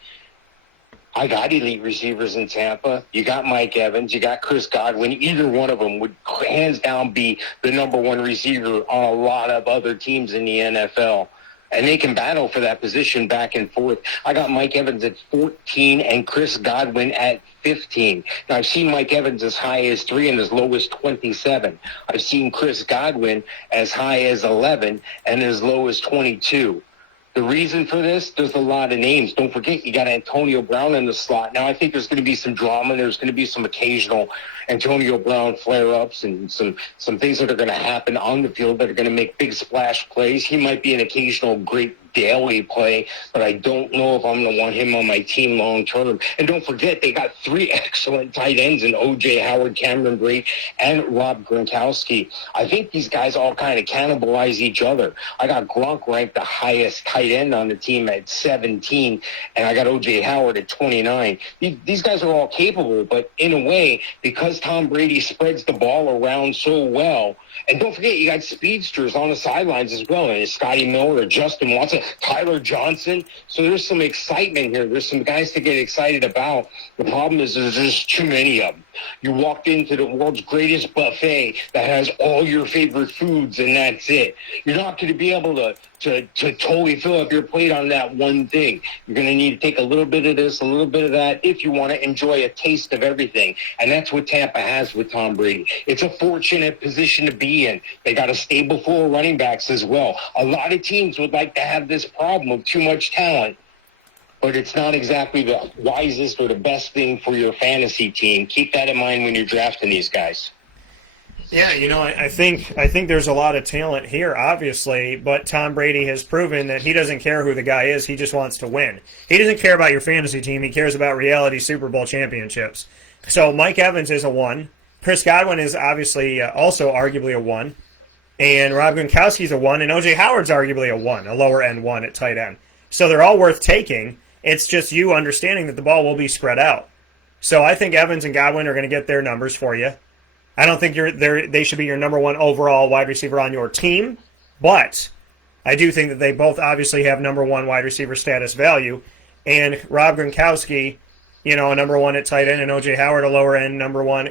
I got elite receivers in Tampa. You got Mike Evans. You got Chris Godwin. Either one of them would hands down be the number 1 receiver on a lot of other teams in the NFL. And they can battle for that position back and forth. I got Mike Evans at 14 and Chris Godwin at 15. Now, I've seen Mike Evans as high as 3 and as low as 27. I've seen Chris Godwin as high as 11 and as low as 22. The reason for this, there's a lot of names. Don't forget, you got Antonio Brown in the slot. Now, I think there's going to be some drama. There's going to be some occasional Antonio Brown flare-ups and some things that are going to happen on the field that are going to make big splash plays. He might be an occasional great daily play, but I don't know if I'm going to want him on my team long term. And don't forget, they got 3 excellent tight ends in O.J. Howard, Cameron Brate, and Rob Gronkowski. I think these guys all kind of cannibalize each other. I got Gronk ranked the highest tight end on the team at 17, and I got O.J. Howard at 29. These guys are all capable, but in a way, because Tom Brady spreads the ball around so well, and don't forget, you got speedsters on the sidelines as well. And Scotty Miller or Justin Watson, Tyler Johnson. So there's some excitement here. There's some guys to get excited about. The problem is there's just too many of them. You walked into the world's greatest buffet that has all your favorite foods, and that's it. You're not going to be able to totally fill up your plate on that one thing. You're going to need to take a little bit of this, a little bit of that, if you want to enjoy a taste of everything. And that's what Tampa has with Tom Brady. It's a fortunate position to be in. They got a stable full of running backs as well. A lot of teams would like to have this problem of too much talent, but it's not exactly the wisest or the best thing for your fantasy team. Keep that in mind when you're drafting these guys. Yeah, I think there's a lot of talent here, obviously, but Tom Brady has proven that he doesn't care who the guy is. He just wants to win. He doesn't care about your fantasy team. He cares about reality Super Bowl championships. So Mike Evans is a 1. Chris Godwin is obviously also arguably a 1. And Rob Gronkowski's a 1. And O.J. Howard's arguably a 1, a lower-end 1 at tight end. So they're all worth taking. It's just you understanding that the ball will be spread out. So I think Evans and Godwin are going to get their numbers for you. I don't think they should be your number 1 overall wide receiver on your team, but I do think that they both obviously have number 1 wide receiver status value. And Rob Gronkowski, a number 1 at tight end, and O.J. Howard a lower end number 1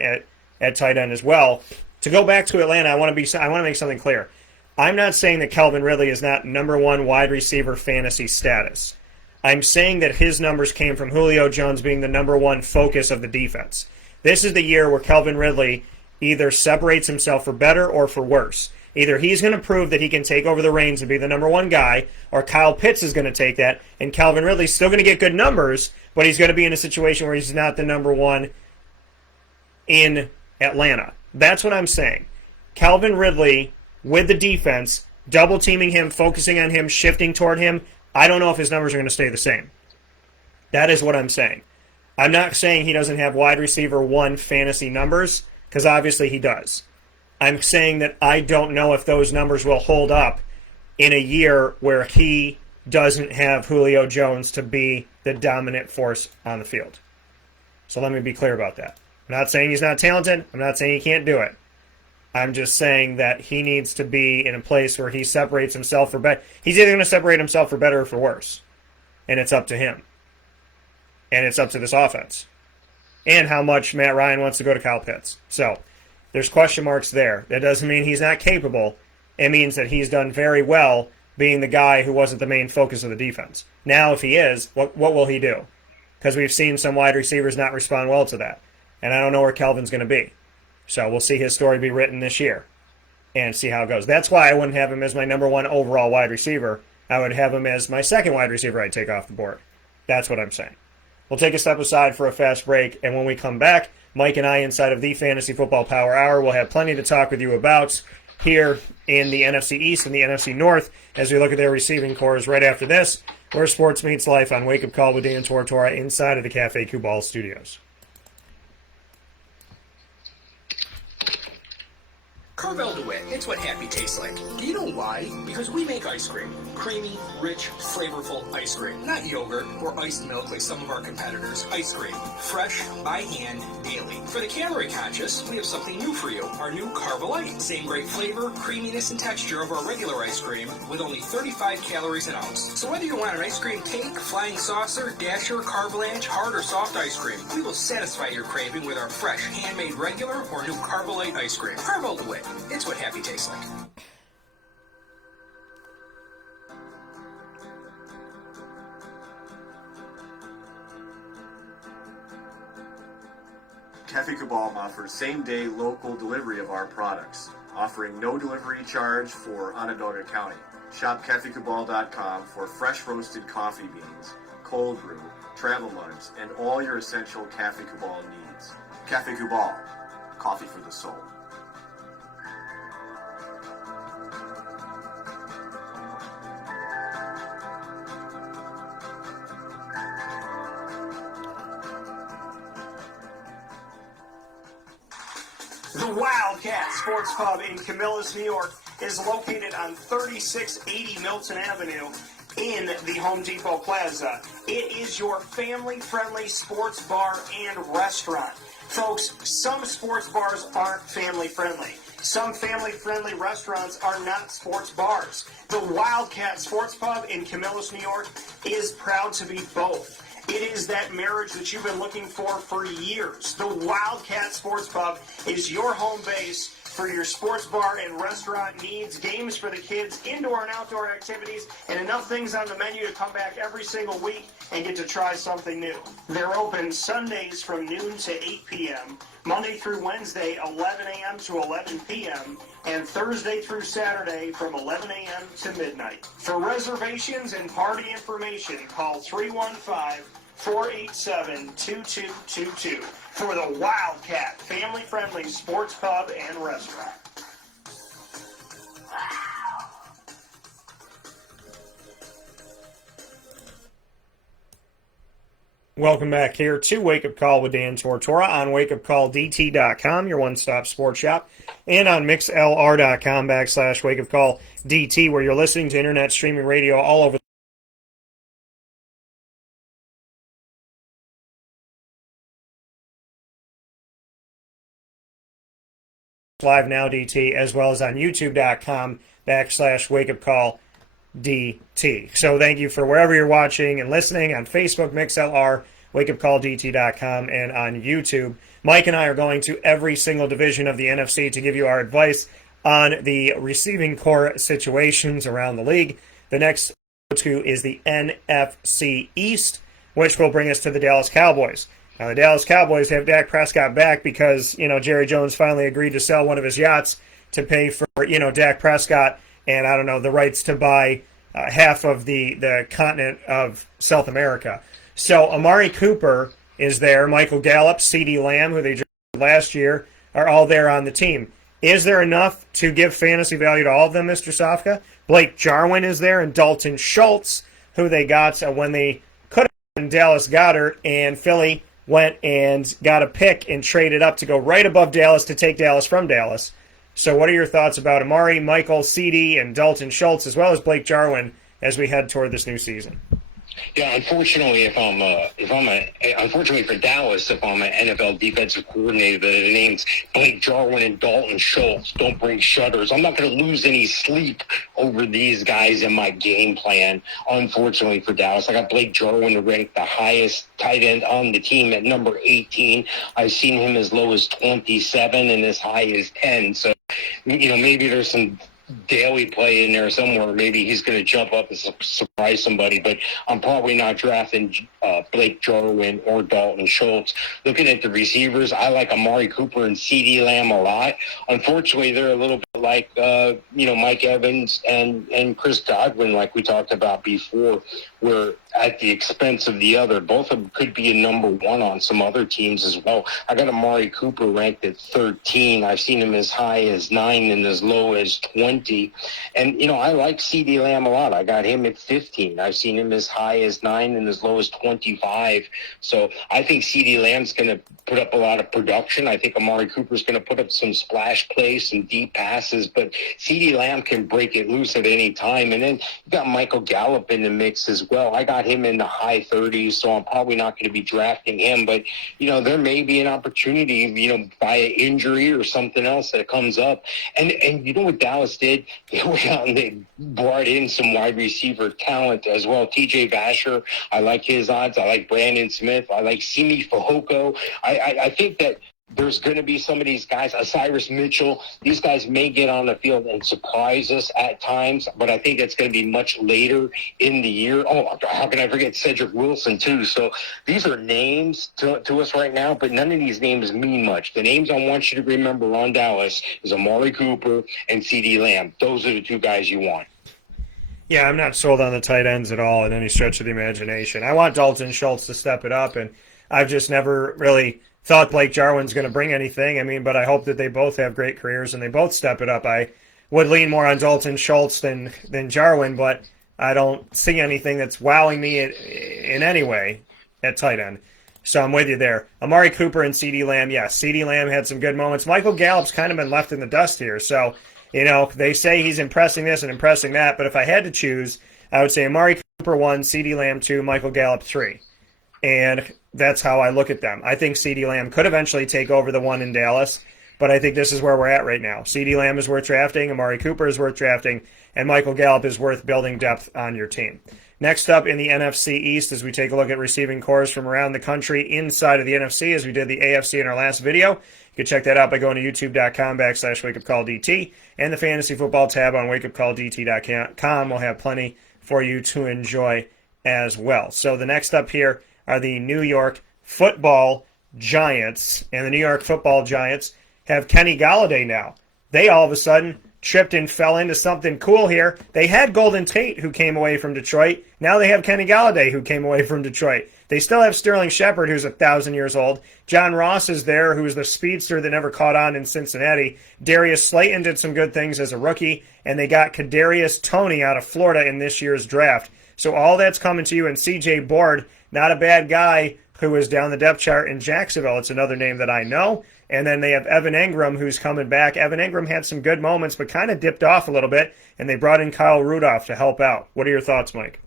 at tight end as well. To go back to Atlanta, I want to make something clear. I'm not saying that Calvin Ridley is not number 1 wide receiver fantasy status. I'm saying that his numbers came from Julio Jones being the number 1 focus of the defense. This is the year where Calvin Ridley either separates himself for better or for worse. Either he's going to prove that he can take over the reins and be the number 1 guy, or Kyle Pitts is going to take that, and Calvin Ridley's still going to get good numbers, but he's going to be in a situation where he's not the number 1 in Atlanta. That's what I'm saying. Calvin Ridley, with the defense, double-teaming him, focusing on him, shifting toward him, I don't know if his numbers are going to stay the same. That is what I'm saying. I'm not saying he doesn't have wide receiver 1 fantasy numbers, because obviously he does. I'm saying that I don't know if those numbers will hold up in a year where he doesn't have Julio Jones to be the dominant force on the field. So let me be clear about that. I'm not saying he's not talented. I'm not saying he can't do it. I'm just saying that he needs to be in a place where he separates himself for better. He's either going to separate himself for better or for worse. And it's up to him. And it's up to this offense. and how much Matt Ryan wants to go to Kyle Pitts. So there's question marks there. That doesn't mean he's not capable. It means that he's done very well being the guy who wasn't the main focus of the defense. Now, if he is, what will he do? Because we've seen some wide receivers not respond well to that. And I don't know where Kelvin's going to be. So we'll see his story be written this year and see how it goes. That's why I wouldn't have him as my number one overall wide receiver. I would have him as my second wide receiver I'd take off the board. That's what I'm saying. We'll take a step aside for a fast break, and when we come back, Mike and I inside of the Fantasy Football Power Hour will have plenty to talk with you about here in the NFC East and the NFC North as we look at their receiving cores right after this, where sports meets life on Wake Up Call with Dan Tortora inside of the Cafe Cubal studios. Carvel DeWitt, it's what happy tastes like. Do you know why? Because we make ice cream. Creamy, rich, flavorful ice cream. Not yogurt or iced milk like some of our competitors. Ice cream. Fresh, by hand, daily. For the calorie conscious, we have something new for you. Our new Carvelite. Same great flavor, creaminess, and texture of our regular ice cream with only 35 calories an ounce. So whether you want an ice cream cake, flying saucer, dasher, carvalanche, hard or soft ice cream, we will satisfy your craving with our fresh, handmade regular or new Carvelite ice cream. Carvel DeWitt. It's what happy tastes like. Cafe Cubal offers same-day local delivery of our products, offering no delivery charge for Onondaga County. Shop cafecubal.com for fresh roasted coffee beans, cold brew, travel mugs, and all your essential Cafe Cubal needs. Cafe Cubal, coffee for the soul. The Wildcat Sports Pub in Camillus, New York is located on 3680 Milton Avenue in the Home Depot Plaza. It is your family-friendly sports bar and restaurant. Folks, some sports bars aren't family-friendly. Some family-friendly restaurants are not sports bars. The Wildcat Sports Pub in Camillus, New York is proud to be both. It is that marriage that you've been looking for years. The Wildcat Sports Pub is your home base for your sports bar and restaurant needs, games for the kids, indoor and outdoor activities, and enough things on the menu to come back every single week and get to try something new. They're open Sundays from noon to 8 p.m., Monday through Wednesday, 11 a.m. to 11 p.m., and Thursday through Saturday from 11 a.m. to midnight. For reservations and party information, call 315-487-2222 for the Wildcat family-friendly sports pub and restaurant. Welcome back here to Wake Up Call with Dan Tortora on wakeupcalldt.com, your one-stop sports shop, and on mixlr.com/wakeupcalldt, where you're listening to internet streaming radio all over. Live now, DT, as well as on youtube.com/wakeupcalldt. So thank you for wherever you're watching and listening on Facebook, MixLR, wakeupcalldt.com, and on YouTube. Mike and I are going to every single division of the NFC to give you our advice on the receiving core situations around the league. The next to is the NFC East, which will bring us to the Dallas Cowboys. Now, the Dallas Cowboys have Dak Prescott back because, Jerry Jones finally agreed to sell one of his yachts to pay for, Dak Prescott and, the rights to buy half of the continent of South America. So Amari Cooper is there. Michael Gallup, CeeDee Lamb, who they drafted last year, are all there on the team. Is there enough to give fantasy value to all of them, Mr. Sofka? Blake Jarwin is there, and Dalton Schultz, who they got when they could have been Dallas Goedert, and Philly went and got a pick and traded up to go right above Dallas to take Dallas from Dallas. So what are your thoughts about Amari, Michael, CeeDee, and Dalton Schultz, as well as Blake Jarwin, as we head toward this new season? Yeah, unfortunately, unfortunately for Dallas, if I'm an NFL defensive coordinator, the names Blake Jarwin and Dalton Schultz don't bring shudders. I'm not going to lose any sleep over these guys in my game plan. Unfortunately for Dallas, I got Blake Jarwin ranked the highest tight end on the team at number 18. I've seen him as low as 27 and as high as 10. So, maybe there's some daily play in there somewhere. Maybe he's going to jump up and surprise somebody, but I'm probably not drafting Blake Jarwin or Dalton Schultz. Looking at the receivers, I like Amari Cooper and CeeDee Lamb a lot. Unfortunately, they're a little bit like, Mike Evans and Chris Godwin, like we talked about before, where at the expense of the other. Both of them could be a number one on some other teams as well. I got Amari Cooper ranked at 13. I've seen him as high as 9 and as low as 20. And, I like CeeDee Lamb a lot. I got him at 15. I've seen him as high as 9 and as low as 25. So I think CeeDee Lamb's going to put up a lot of production. I think Amari Cooper's going to put up some splash plays, some deep passes, but CeeDee Lamb can break it loose at any time. And then you got Michael Gallup in the mix as well. I got him in the high 30s, so I'm probably not going to be drafting him. But, there may be an opportunity, by an injury or something else that comes up. And you know what Dallas did? They went out and they brought in some wide receiver talent as well. TJ Vasher, I like his odds. I like Brandon Smith. I like Simi Fehoko. I think that there's going to be some of these guys, Cyrus Mitchell. These guys may get on the field and surprise us at times, but I think it's going to be much later in the year. Oh, how can I forget Cedric Wilson, too? So these are names to us right now, but none of these names mean much. The names I want you to remember on Dallas is Amari Cooper and CeeDee Lamb. Those are the two guys you want. Yeah, I'm not sold on the tight ends at all in any stretch of the imagination. I want Dalton Schultz to step it up, and I've just never really thought Blake Jarwin's going to bring anything. But I hope that they both have great careers and they both step it up. I would lean more on Dalton Schultz than Jarwin, but I don't see anything that's wowing me in any way at tight end. So I'm with you there. Amari Cooper and CeeDee Lamb, yes. CeeDee Lamb had some good moments. Michael Gallup's kind of been left in the dust here. So, they say he's impressing this and impressing that, but if I had to choose, I would say Amari Cooper 1, CeeDee Lamb 2, Michael Gallup 3. And that's how I look at them. I think CeeDee Lamb could eventually take over the one in Dallas, but I think this is where we're at right now. CeeDee Lamb is worth drafting, Amari Cooper is worth drafting, and Michael Gallup is worth building depth on your team. Next up in the NFC East, as we take a look at receiving cores from around the country inside of the NFC, as we did the AFC in our last video. You can check that out by going to youtube.com/wakeupcalldt, and the fantasy football tab on wakeupcalldt.com will have plenty for you to enjoy as well. So the next up here are the New York Football Giants, and the New York Football Giants have Kenny Golladay now. They all of a sudden tripped and fell into something cool here. They had Golden Tate, who came away from Detroit. Now they have Kenny Golladay, who came away from Detroit. They still have Sterling Shepard, who's 1,000 years old. John Ross is there, who's the speedster that never caught on in Cincinnati. Darius Slayton did some good things as a rookie, and they got Kadarius Toney out of Florida in this year's draft. So all that's coming to you, and C.J. Board, not a bad guy, who is down the depth chart in Jacksonville. It's another name that I know. And then they have Evan Engram, who's coming back. Evan Engram had some good moments, but kind of dipped off a little bit, and they brought in Kyle Rudolph to help out. What are your thoughts, Mike?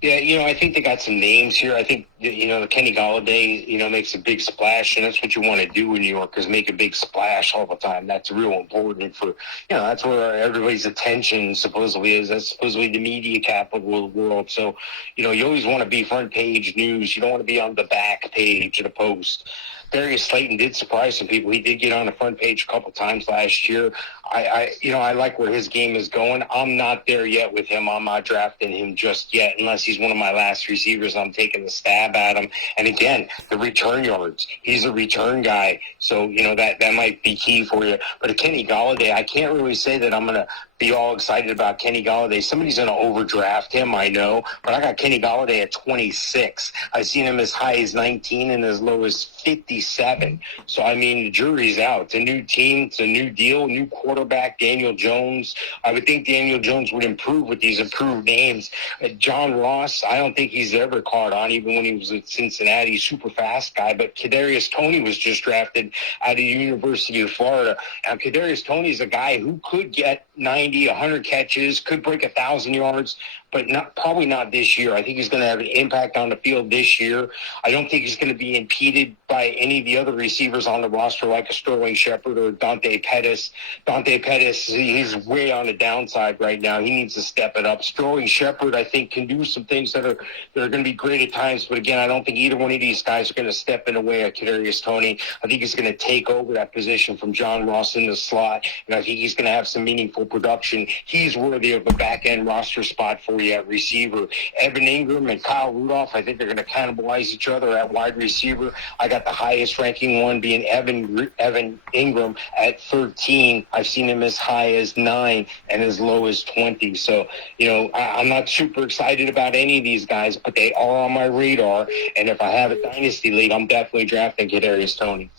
Yeah, I think they got some names here. I think, Kenny Golladay, makes a big splash, and that's what you want to do in New York, is make a big splash all the time. That's real important for, that's where everybody's attention supposedly is. That's supposedly the media capital of the world. So, you always want to be front page news. You don't want to be on the back page of the Post. Darius Slayton did surprise some people. He did get on the front page a couple times last year. I like where his game is going. I'm not there yet with him. I'm not drafting him just yet, unless he's one of my last receivers. I'm taking a stab at him. And again, the return yards. He's a return guy, so that might be key for you. But Kenny Golladay, I can't really say that I'm gonna be all excited about Kenny Golladay. Somebody's going to overdraft him, I know, but I got Kenny Golladay at 26. I've seen him as high as 19 and as low as 57. So, the jury's out. It's a new team. It's a new deal, new quarterback, Daniel Jones. I would think Daniel Jones would improve with these improved names. John Ross, I don't think he's ever caught on, even when he was at Cincinnati, super fast guy. But Kadarius Toney was just drafted out of the University of Florida. And Kadarius Toney is a guy who could get 90, 100 catches, could break 1,000 yards, but probably not this year. I think he's going to have an impact on the field this year. I don't think he's going to be impeded by any of the other receivers on the roster like a Sterling Shepard or Dante Pettis. Dante Pettis, he's way on the downside right now. He needs to step it up. Sterling Shepard, I think, can do some things that are going to be great at times, but again, I don't think either one of these guys are going to step in the way of Kadarius Toney. I think he's going to take over that position from John Ross in the slot, and I think he's going to have some meaningful production. He's worthy of a back-end roster spot for you at receiver. Evan Ingram and Kyle Rudolph, I think they're going to cannibalize each other at wide receiver. I got the highest ranking one being Evan Ingram at 13. I've seen him as high as 9 and as low as 20. So, I'm not super excited about any of these guys, but they are on my radar. And if I have a dynasty league, I'm definitely drafting Kadarius Toney.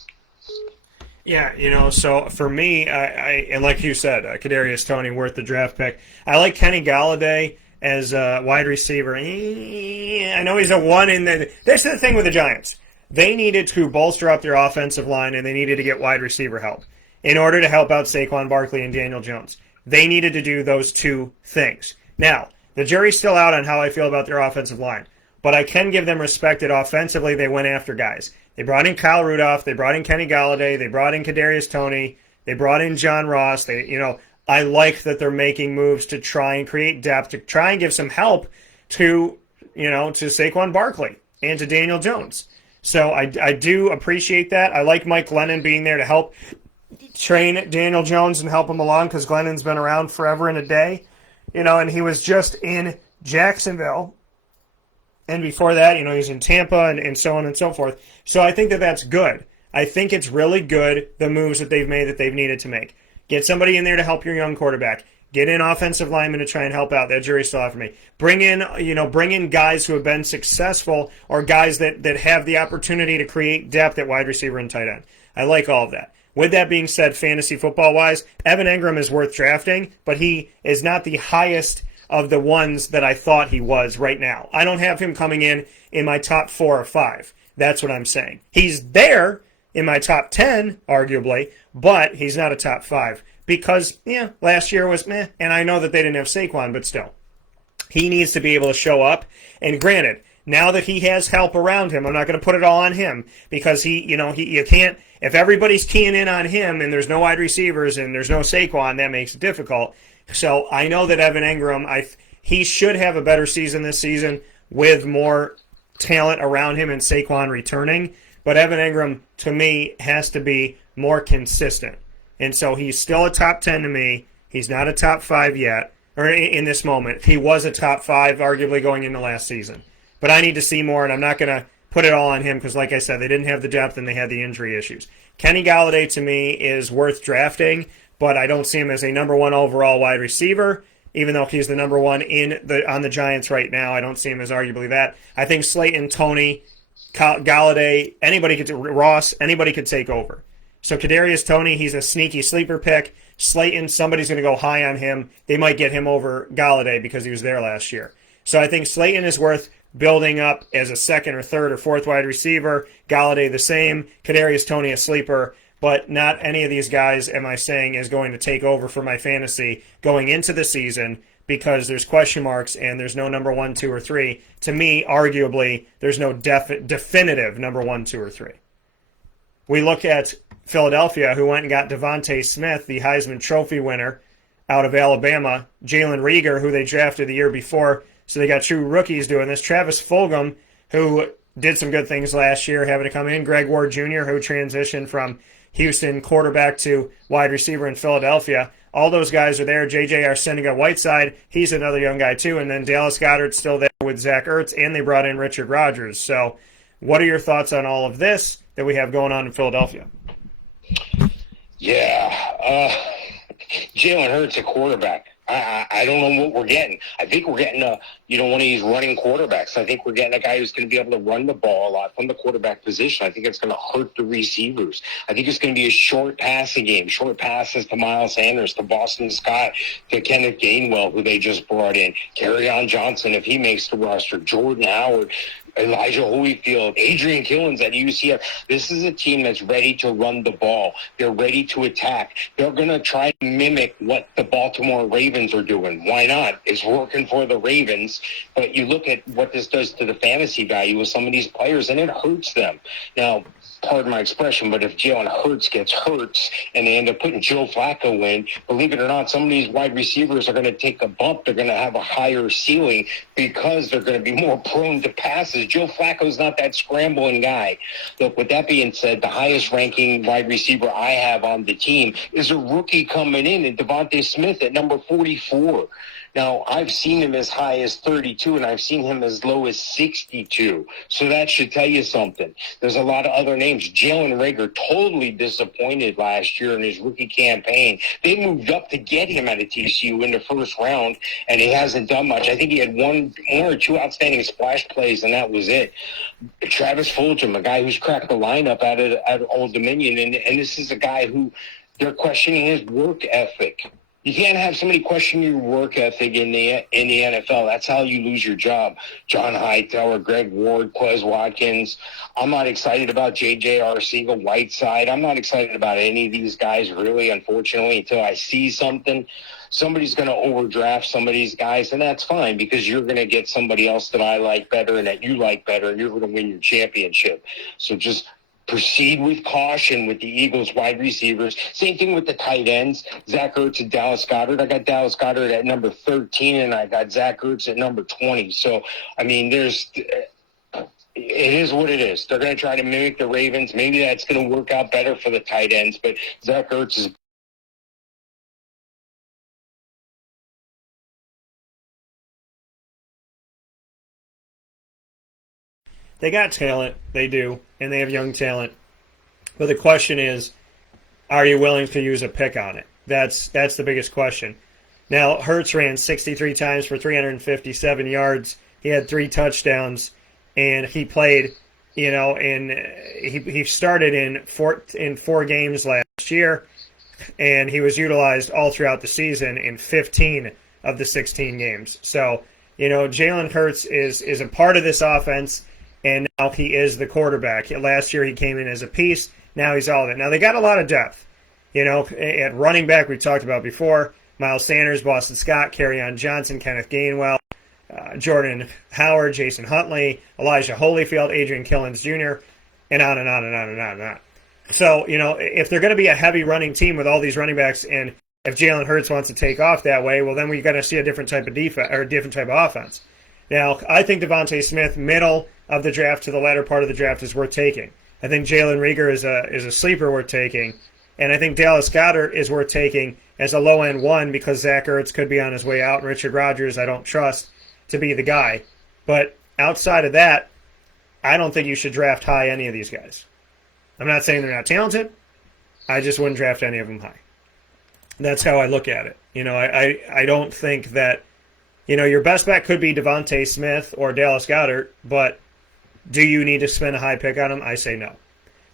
Yeah, so for me, I and like you said, Kadarius Toney worth the draft pick. I like Kenny Galladay as a wide receiver. I know he's a one in the. That's the thing with the Giants. They needed to bolster up their offensive line, and they needed to get wide receiver help in order to help out Saquon Barkley and Daniel Jones. They needed to do those two things. Now, the jury's still out on how I feel about their offensive line, but I can give them respect that offensively they went after guys. They brought in Kyle Rudolph. They brought in Kenny Galladay. They brought in Kadarius Toney. They brought in John Ross. I like that they're making moves to try and create depth, to try and give some help to Saquon Barkley and to Daniel Jones. So I do appreciate that. I like Mike Glennon being there to help train Daniel Jones and help him along because Glennon's been around forever and a day, and he was just in Jacksonville. And before that, he's in Tampa and so on and so forth. So I think that that's good. I think it's really good, the moves that they've made that they've needed to make. Get somebody in there to help your young quarterback. Get in offensive linemen to try and help out. That jury's still out for me. Bring in guys who have been successful or guys that have the opportunity to create depth at wide receiver and tight end. I like all of that. With that being said, fantasy football-wise, Evan Ingram is worth drafting, but he is not the highest of the ones that I thought he was right now. I don't have him coming in my top 4 or 5. That's what I'm saying. He's there in my top 10, arguably, but he's not a top 5 because, last year was meh, and I know that they didn't have Saquon, but still. He needs to be able to show up, and granted, now that he has help around him, I'm not going to put it all on him because you can't, if everybody's keying in on him and there's no wide receivers and there's no Saquon, that makes it difficult. So I know that Evan Ingram, he should have a better season this season with more talent around him and Saquon returning. But Evan Ingram, to me, has to be more consistent. And so he's still a top 10 to me. He's not a top 5 yet, or in this moment. He was a top 5, arguably, going into last season. But I need to see more, and I'm not going to put it all on him because, like I said, they didn't have the depth and they had the injury issues. Kenny Galladay, to me, is worth drafting, but I don't see him as a number 1 overall wide receiver, even though he's the number 1 on the Giants right now. I don't see him as arguably that. I think Slayton, Toney, Galladay, Ross, anybody could take over. So Kadarius Toney, he's a sneaky sleeper pick. Slayton, somebody's going to go high on him. They might get him over Galladay because he was there last year. So I think Slayton is worth building up as a 2nd or 3rd or 4th wide receiver. Galladay the same. Kadarius Toney a sleeper. But not any of these guys, am I saying, is going to take over for my fantasy going into the season because there's question marks and there's no number 1, 2, or 3. To me, arguably, there's no definitive number 1, 2, or 3. We look at Philadelphia, who went and got Devontae Smith, the Heisman Trophy winner out of Alabama, Jalen Reagor, who they drafted the year before, so they got true rookies doing this, Travis Fulgham, who did some good things last year, having to come in, Greg Ward Jr., who transitioned from Houston quarterback to wide receiver in Philadelphia. All those guys are there. J.J. Arcega-Whiteside, he's another young guy too, and then Dallas Goedert's still there with Zach Ertz, and they brought in Richard Rodgers. So what are your thoughts on all of this that we have going on in Philadelphia? Yeah, Jalen Hurts at quarterback. I don't know what we're getting. I think we're getting one of these running quarterbacks. I think we're getting a guy who's going to be able to run the ball a lot from the quarterback position. I think it's going to hurt the receivers. I think it's going to be a short passing game, short passes to Miles Sanders, to Boston Scott, to Kenneth Gainwell, who they just brought in, Kerryon Johnson, if he makes the roster, Jordan Howard. Elijah Holyfield, Adrian Killens at UCF. This is a team that's ready to run the ball. They're ready to attack. They're going to try to mimic what the Baltimore Ravens are doing. Why not? It's working for the Ravens. But you look at what this does to the fantasy value of some of these players, and it hurts them. Now, pardon my expression, but if Jalen Hurts gets hurt and they end up putting Joe Flacco in, believe it or not, some of these wide receivers are going to take a bump. They're going to have a higher ceiling because they're going to be more prone to passes. Joe Flacco's not that scrambling guy. Look, with that being said, the highest ranking wide receiver I have on the team is a rookie coming in, and Devontae Smith at number 44. Now, I've seen him as high as 32, and I've seen him as low as 62. So that should tell you something. There's a lot of other names. Jalen Reagor, totally disappointed last year in his rookie campaign. They moved up to get him out of TCU in the first round, and he hasn't done much. I think he had one or two outstanding splash plays, and that was it. Travis Fulgham, a guy who's cracked the lineup out of Old Dominion, and this is a guy who they're questioning his work ethic. You can't have somebody question your work ethic in the NFL. That's how you lose your job. John Hightower, Greg Ward, Quez Watkins. I'm not excited about J.J. Arcega-Whiteside. I'm not excited about any of these guys, really, unfortunately, until I see something. Somebody's going to overdraft some of these guys, and that's fine because you're going to get somebody else that I like better and that you like better, and you're going to win your championship. So just proceed with caution with the Eagles wide receivers. Same thing with the tight ends, Zach Ertz and Dallas Goedert. I got Dallas Goedert at number 13, and I got Zach Ertz at number 20. So, I mean, it is what it is. They're going to try to mimic the Ravens. Maybe that's going to work out better for the tight ends, but Zach Ertz is They got talent, they do, and they have young talent. But the question is, are you willing to use a pick on it? That's the biggest question. Now, Hurts ran 63 times for 357 yards. He had 3 touchdowns, and he played, he started in four games last year, and he was utilized all throughout the season in 15 of the 16 games. So, Jalen Hurts is a part of this offense. And now he is the quarterback. Last year he came in as a piece. Now he's all of it. Now they got a lot of depth. At running back we talked about before. Miles Sanders, Boston Scott, Kerryon Johnson, Kenneth Gainwell, Jordan Howard, Jason Huntley, Elijah Holyfield, Adrian Killens Jr., and on and on and on and on and on. So, if they're going to be a heavy running team with all these running backs, and if Jalen Hurts wants to take off that way, well, then we're going to see a different type of defense or a different type of offense. Now, I think Devontae Smith, middle of the draft to the latter part of the draft, is worth taking. I think Jalen Reagor is a sleeper worth taking. And I think Dallas Goedert is worth taking as a low-end one because Zach Ertz could be on his way out, and Richard Rodgers I don't trust to be the guy. But outside of that, I don't think you should draft high any of these guys. I'm not saying they're not talented. I just wouldn't draft any of them high. That's how I look at it. I don't think that, your best bet could be Devontae Smith or Dallas Goedert, but do you need to spend a high pick on him? I say no.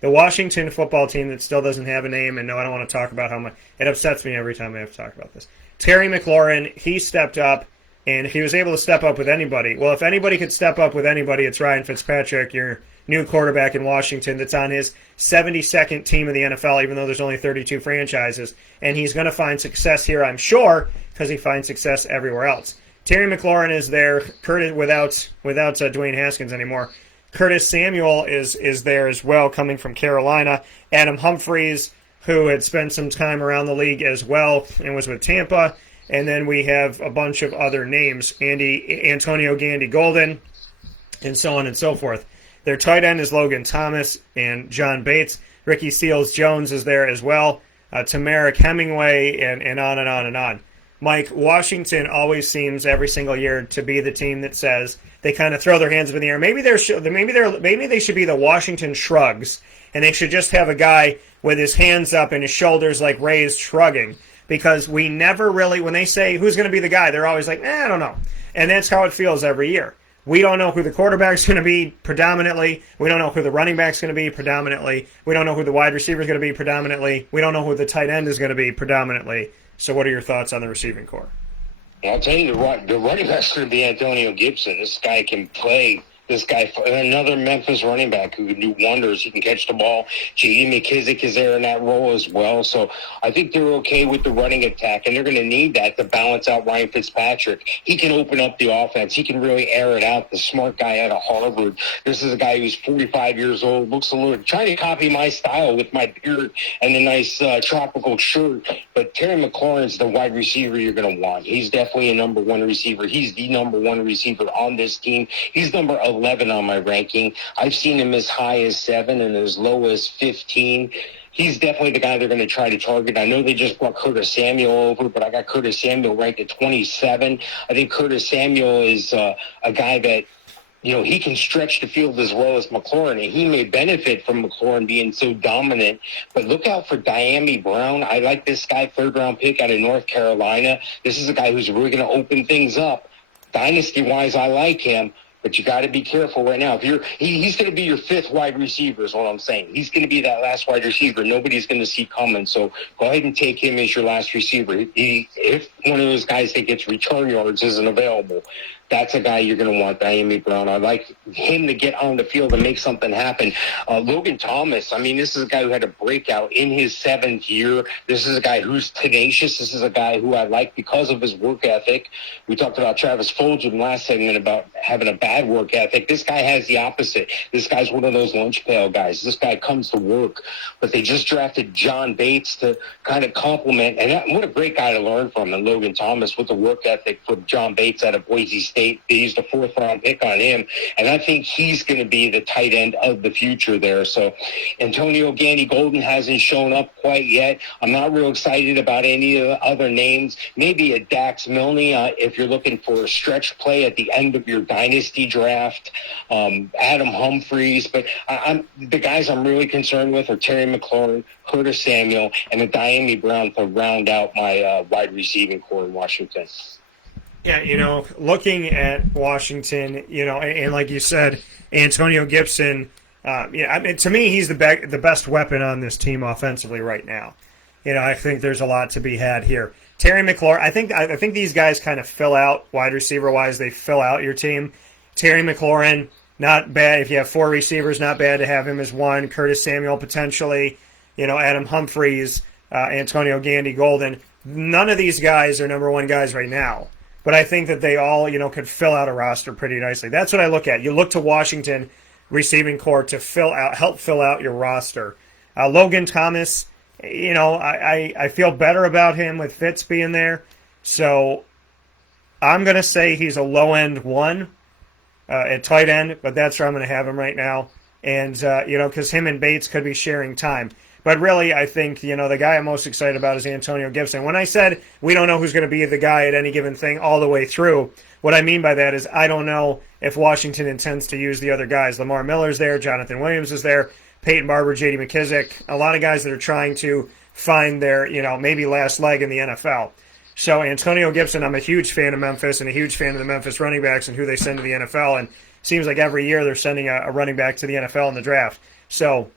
The Washington football team that still doesn't have a name, and no, I don't want to talk about how much it upsets me every time I have to talk about this. Terry McLaurin, he stepped up, and he was able to step up with anybody. Well, if anybody could step up with anybody, it's Ryan Fitzpatrick, your new quarterback in Washington that's on his 72nd team of the NFL, even though there's only 32 franchises. And he's going to find success here, I'm sure, because he finds success everywhere else. Terry McLaurin is there, Curtis without Dwayne Haskins anymore. Curtis Samuel is there as well, coming from Carolina. Adam Humphries, who had spent some time around the league as well and was with Tampa. And then we have a bunch of other names, Antonio Gandy Golden, and so on and so forth. Their tight end is Logan Thomas and John Bates. Ricky Seals-Jones is there as well. Tamarick Hemingway, and on and on and on. Mike, Washington always seems every single year to be the team that says they kind of throw their hands up in the air. Maybe they should be the Washington Shrugs, and they should just have a guy with his hands up and his shoulders like raised shrugging, because we never really, when they say who's going to be the guy, they're always like, I don't know. And that's how it feels every year. We don't know who the quarterback's going to be predominantly. We don't know who the running back's going to be predominantly. We don't know who the wide receiver's going to be predominantly. We don't know who the tight end is going to be predominantly. So what are your thoughts on the receiving corps? I'll tell you, the running back's going to be Antonio Gibson. This guy can play This guy, another Memphis running back who can do wonders. He can catch the ball. J.D. McKissick is there in that role as well. So I think they're okay with the running attack, and they're going to need that to balance out Ryan Fitzpatrick. He can open up the offense. He can really air it out. The smart guy out of Harvard. This is a guy who's 45 years old, looks a little, trying to copy my style with my beard and the nice tropical shirt. But Terry McLaurin's the wide receiver you're going to want. He's definitely a number one receiver. He's the number one receiver on this team. He's number 11 on my ranking. I've seen him as high as 7 and as low as 15. He's definitely the guy they're going to try to target. I know they just brought Curtis Samuel over, but I got Curtis Samuel ranked at 27. I think Curtis Samuel is a guy that, you know, he can stretch the field as well as McLaurin, and he may benefit from McLaurin being so dominant. But look out for Diami Brown. I like this guy, third-round pick out of North Carolina. This is a guy who's really going to open things up. Dynasty-wise, I like him. But you got to be careful right now. If he's going to be your 5th wide receiver is what I'm saying. He's going to be that last wide receiver nobody's going to see coming. So go ahead and take him as your last receiver. If one of those guys that gets return yards isn't available, that's a guy you're going to want, Diami Brown. I like him to get on the field and make something happen. Logan Thomas, I mean, this is a guy who had a breakout in his 7th year. This is a guy who's tenacious. This is a guy who I like because of his work ethic. We talked about Travis Fulgham last segment about having a bad work ethic. This guy has the opposite. This guy's one of those lunch pail guys. This guy comes to work. But they just drafted John Bates to kind of complement. And what a great guy to learn from, and Logan Thomas with the work ethic for John Bates out of Boise State. They used a 4th-round pick on him, and I think he's going to be the tight end of the future there. So Antonio Gandy-Golden hasn't shown up quite yet. I'm not real excited about any of the other names. Maybe a Dax Milne if you're looking for a stretch play at the end of your dynasty draft. Adam Humphries. But the guys I'm really concerned with are Terry McLaurin, Curtis Samuel, and Diami Brown to round out my wide receiving core in Washington. Yeah, you know, looking at Washington, you know, and like you said, Antonio Gibson, I mean, to me, he's the best weapon on this team offensively right now. You know, I think there's a lot to be had here. Terry McLaurin, I think these guys kind of fill out, wide receiver-wise, they fill out your team. Terry McLaurin, not bad. If you have 4 receivers, not bad to have him as 1. Curtis Samuel, potentially. You know, Adam Humphries, Antonio Gandy-Golden. None of these guys are number 1 guys right now. But I think that they all, you know, could fill out a roster pretty nicely. That's what I look at. You look to Washington receiving corps to help fill out your roster. Logan Thomas, you know, I feel better about him with Fitz being there. So I'm going to say he's a low-end 1 at tight end, but that's where I'm going to have him right now. And, you know, because him and Bates could be sharing time. But really, I think, you know, the guy I'm most excited about is Antonio Gibson. When I said we don't know who's going to be the guy at any given thing all the way through, what I mean by that is I don't know if Washington intends to use the other guys. Lamar Miller's there, Jonathan Williams is there, Peyton Barber, J.D. McKissick, a lot of guys that are trying to find their, you know, maybe last leg in the NFL. So Antonio Gibson, I'm a huge fan of Memphis and a huge fan of the Memphis running backs and who they send to the NFL. And it seems like every year they're sending a running back to the NFL in the draft. So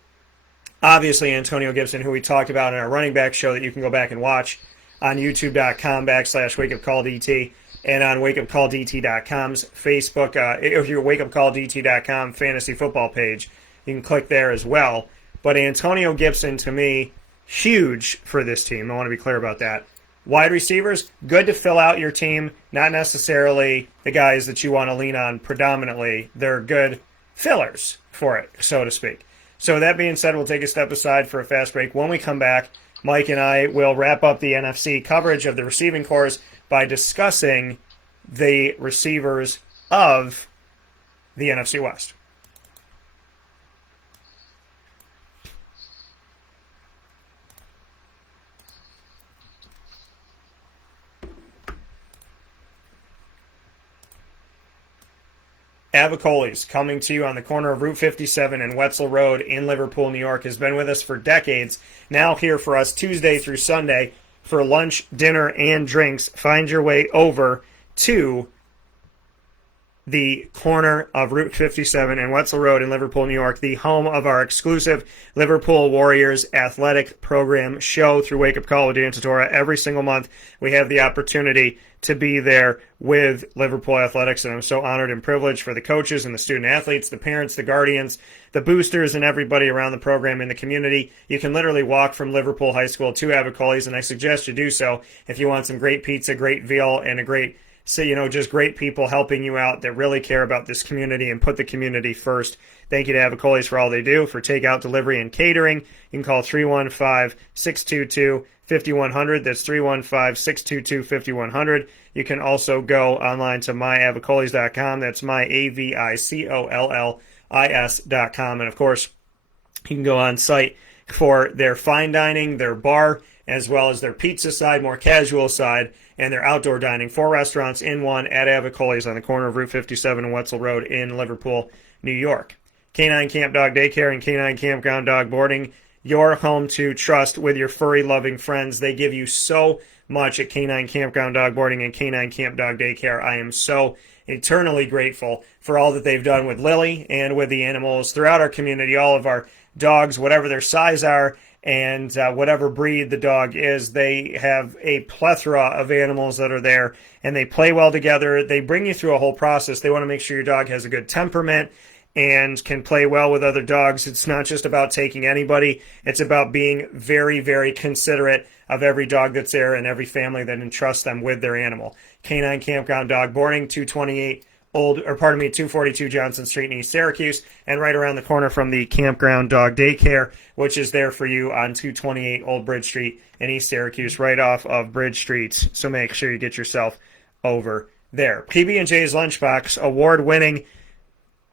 obviously, Antonio Gibson, who we talked about in our running back show that you can go back and watch on youtube.com/wakeupcalldt and on wakeupcalldt.com's Facebook. If you're wakeupcalldt.com fantasy football page, you can click there as well. But Antonio Gibson, to me, huge for this team. I want to be clear about that. Wide receivers, good to fill out your team, not necessarily the guys that you want to lean on predominantly. They're good fillers for it, so to speak. So that being said, we'll take a step aside for a fast break. When we come back, Mike and I will wrap up the NFC coverage of the receiving corps by discussing the receivers of the NFC West. Avicoli's, coming to you on the corner of Route 57 and Wetzel Road in Liverpool, New York, has been with us for decades. Now here for us Tuesday through Sunday for lunch, dinner, and drinks. Find your way over to the corner of Route 57 and Wetzel Road in Liverpool, New York, the home of our exclusive Liverpool Warriors athletic program show through Wake Up Call with Dan Tortora. Every single month, we have the opportunity to be there with Liverpool Athletics, and I'm so honored and privileged for the coaches and the student athletes, the parents, the guardians, the boosters, and everybody around the program in the community. You can literally walk from Liverpool High School to Avicolli's, and I suggest you do so if you want some great pizza, great veal, and a great, so, just great people helping you out that really care about this community and put the community first. Thank you to Avicolli's for all they do for takeout, delivery, and catering. You can call 315-622-5100. That's 315-622-5100. You can also go online to myavicollis.com. That's myavicollis.com. And, of course, you can go on site for their fine dining, their bar, as well as their pizza side, more casual side, and their outdoor dining. 4 restaurants in one at Avicolli's on the corner of Route 57 and Wetzel Road in Liverpool, New York. Canine Camp Dog Daycare and Canine Campground Dog Boarding, your home to trust with your furry-loving friends. They give you so much at Canine Campground Dog Boarding and Canine Camp Dog Daycare. I am so eternally grateful for all that they've done with Lily and with the animals throughout our community, all of our dogs, whatever their size are, and whatever breed the dog is. They have a plethora of animals that are there, and they play well together. They bring you through a whole process. They want to make sure your dog has a good temperament and can play well with other dogs. It's not just about taking anybody. It's about being very, very considerate of every dog that's there and every family that entrusts them with their animal. Canine Campground Dog Boarding, 242 Johnson Street in East Syracuse, and right around the corner from the Campground Dog Daycare, which is there for you on 228 Old Bridge Street in East Syracuse, right off of Bridge Street. So make sure you get yourself over there. PB&J's Lunchbox, award-winning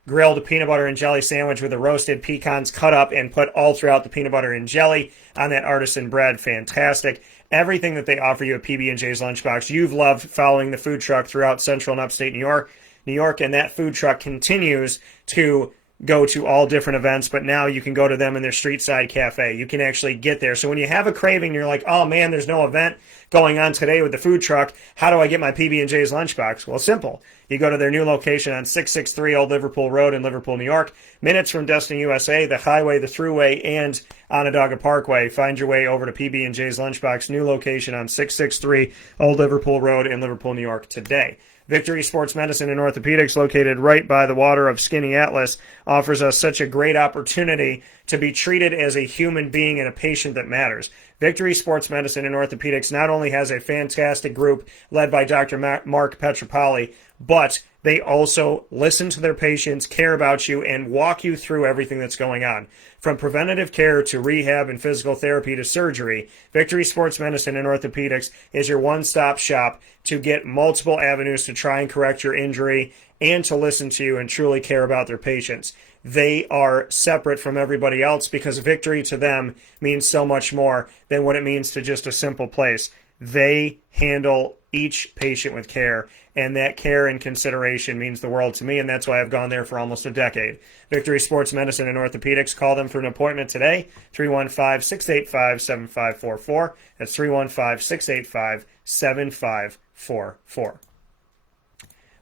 grilled peanut butter and jelly sandwich with the roasted pecans cut up and put all throughout the peanut butter and jelly on that artisan bread. Fantastic. Everything that they offer you at PB&J's Lunchbox, you've loved following the food truck throughout central and upstate New York, and that food truck continues to go to all different events, but now you can go to them in their street side cafe. You can actually get there. So when you have a craving, you're like, oh man, there's no event going on today with the food truck. How do I get my PB&J's Lunchbox? Well, simple. You go to their new location on 663 Old Liverpool Road in Liverpool, New York, minutes from Destiny USA, the highway, the thruway, and Onondaga Parkway. Find your way over to PB&J's Lunchbox, new location on 663 Old Liverpool Road in Liverpool, New York today. Victory Sports Medicine and Orthopedics, located right by the water of Skinny Atlas, offers us such a great opportunity to be treated as a human being and a patient that matters. Victory Sports Medicine and Orthopedics not only has a fantastic group led by Dr. Mark Petropoli, but they also listen to their patients, care about you, and walk you through everything that's going on. From preventative care to rehab and physical therapy to surgery, Victory Sports Medicine and Orthopedics is your one-stop shop to get multiple avenues to try and correct your injury and to listen to you and truly care about their patients. They are separate from everybody else because victory to them means so much more than what it means to just a simple place. They handle each patient with care, and that care and consideration means the world to me, and that's why I've gone there for almost a decade. Victory Sports Medicine and Orthopedics. Call them for an appointment today, 315-685-7544. That's 315-685-7544.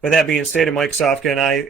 With that being stated, Mike Sofka and I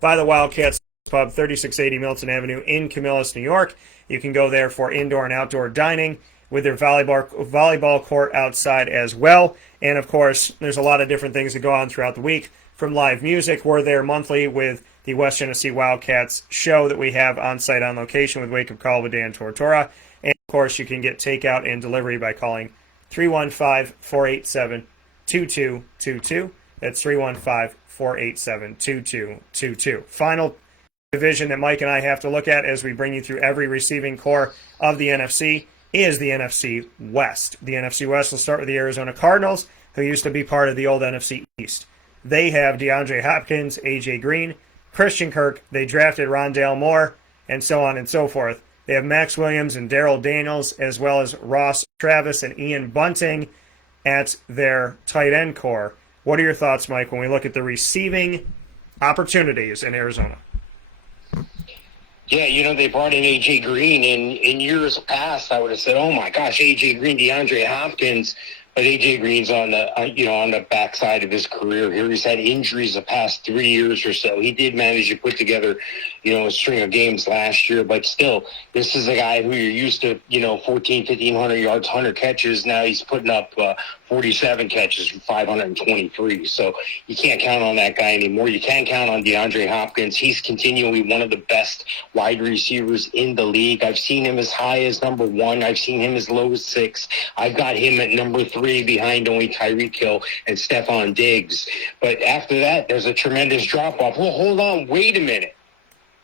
by the Wildcats Pub, 3680 Milton Avenue in Camillus, New York. You can go there for indoor and outdoor dining with their volleyball court outside as well. And, of course, there's a lot of different things that go on throughout the week. From live music, we're there monthly with the West Genesee Wildcats show that we have on site on location with Wake Up Call with Dan Tortora. And, of course, you can get takeout and delivery by calling 315-487-2222. That's 315-487-2222. Final division that Mike and I have to look at as we bring you through every receiving core of the NFC is the NFC West. The NFC West will start with the Arizona Cardinals, who used to be part of the old NFC East. They have DeAndre Hopkins, A.J. Green, Christian Kirk. They drafted Rondale Moore, and so on and so forth. They have Max Williams and Darrell Daniels, as well as Ross Travis and Ian Bunting at their tight end core. What are your thoughts, Mike, when we look at the receiving opportunities in Arizona? Yeah, they brought in A.J. Green, and in years past, I would have said, "Oh my gosh, A.J. Green, DeAndre Hopkins." But A.J. Green's on the on the backside of his career here. He's had injuries the past 3 years or so. He did manage to put together, a string of games last year, but still, this is a guy who you're used to, 14, 1,500 yards, 100 catches. Now he's putting up 47 catches for 523. So you can't count on that guy anymore. You can't count on DeAndre Hopkins. He's continually one of the best wide receivers in the league. I've seen him as high as number 1. I've seen him as low as 6. I've got him at number 3 behind only Tyreek Hill and Stephon Diggs. But after that, there's a tremendous drop-off. Well, hold on. Wait a minute.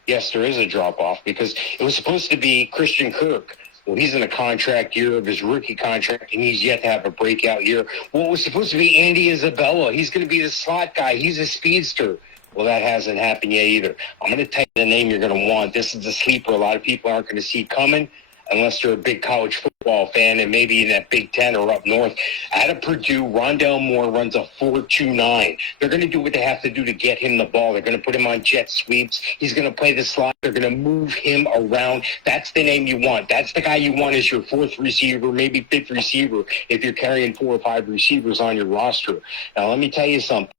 Yes, there is a drop-off because it was supposed to be Christian Kirk. Well, he's in a contract year of his rookie contract, and he's yet to have a breakout year. Well, it was supposed to be Andy Isabella. He's going to be the slot guy. He's a speedster. Well, that hasn't happened yet either. I'm going to tell you the name you're going to want. This is a sleeper a lot of people aren't going to see coming unless they're a big college football fan and maybe in that Big Ten or up north. Out of Purdue, Rondale Moore runs a 4.29. They're going to do what they have to do to get him the ball. They're going to put him on jet sweeps. He's going to play the slot. They're going to move him around. That's the name you want. That's the guy you want as your 4th receiver, maybe 5th receiver if you're carrying 4 or 5 receivers on your roster. Now, let me tell you something.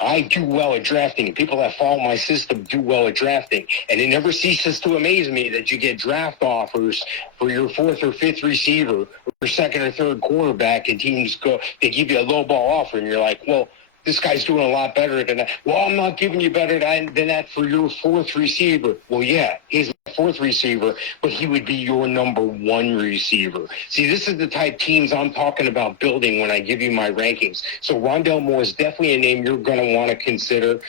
I do well at drafting. People that follow my system do well at drafting. And it never ceases to amaze me that you get draft offers for your 4th or 5th receiver or your 2nd or 3rd quarterback, and teams they give you a low ball offer, and you're like, well, this guy's doing a lot better than that. Well, I'm not giving you better than that for your 4th receiver. Well, yeah, he's my 4th receiver, but he would be your number 1 receiver. See, this is the type teams I'm talking about building when I give you my rankings. So Rondale Moore is definitely a name you're going to want to consider.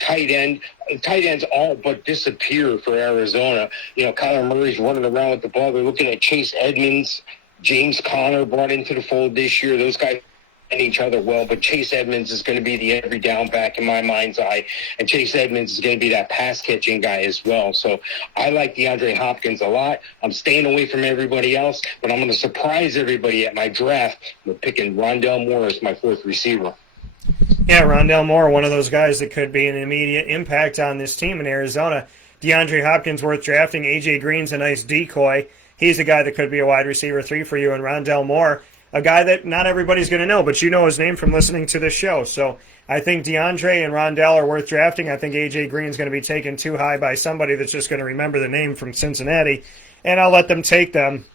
Tight ends all but disappear for Arizona. Kyler Murray's running around with the ball. They're looking at Chase Edmonds, James Conner brought into the fold this year. Those guys and each other well, but Chase Edmonds is going to be the every down back in my mind's eye, and Chase Edmonds is going to be that pass-catching guy as well. So I like DeAndre Hopkins a lot. I'm staying away from everybody else, but I'm going to surprise everybody at my draft. I'm picking Rondale Moore as my 4th receiver. Yeah, Rondale Moore, one of those guys that could be an immediate impact on this team in Arizona. DeAndre Hopkins worth drafting. A.J. Green's a nice decoy. He's a guy that could be a wide receiver 3 for you, and Rondale Moore, a guy that not everybody's going to know, but you know his name from listening to this show. So I think DeAndre and Rondale are worth drafting. I think A.J. Green's going to be taken too high by somebody that's just going to remember the name from Cincinnati, and I'll let them take them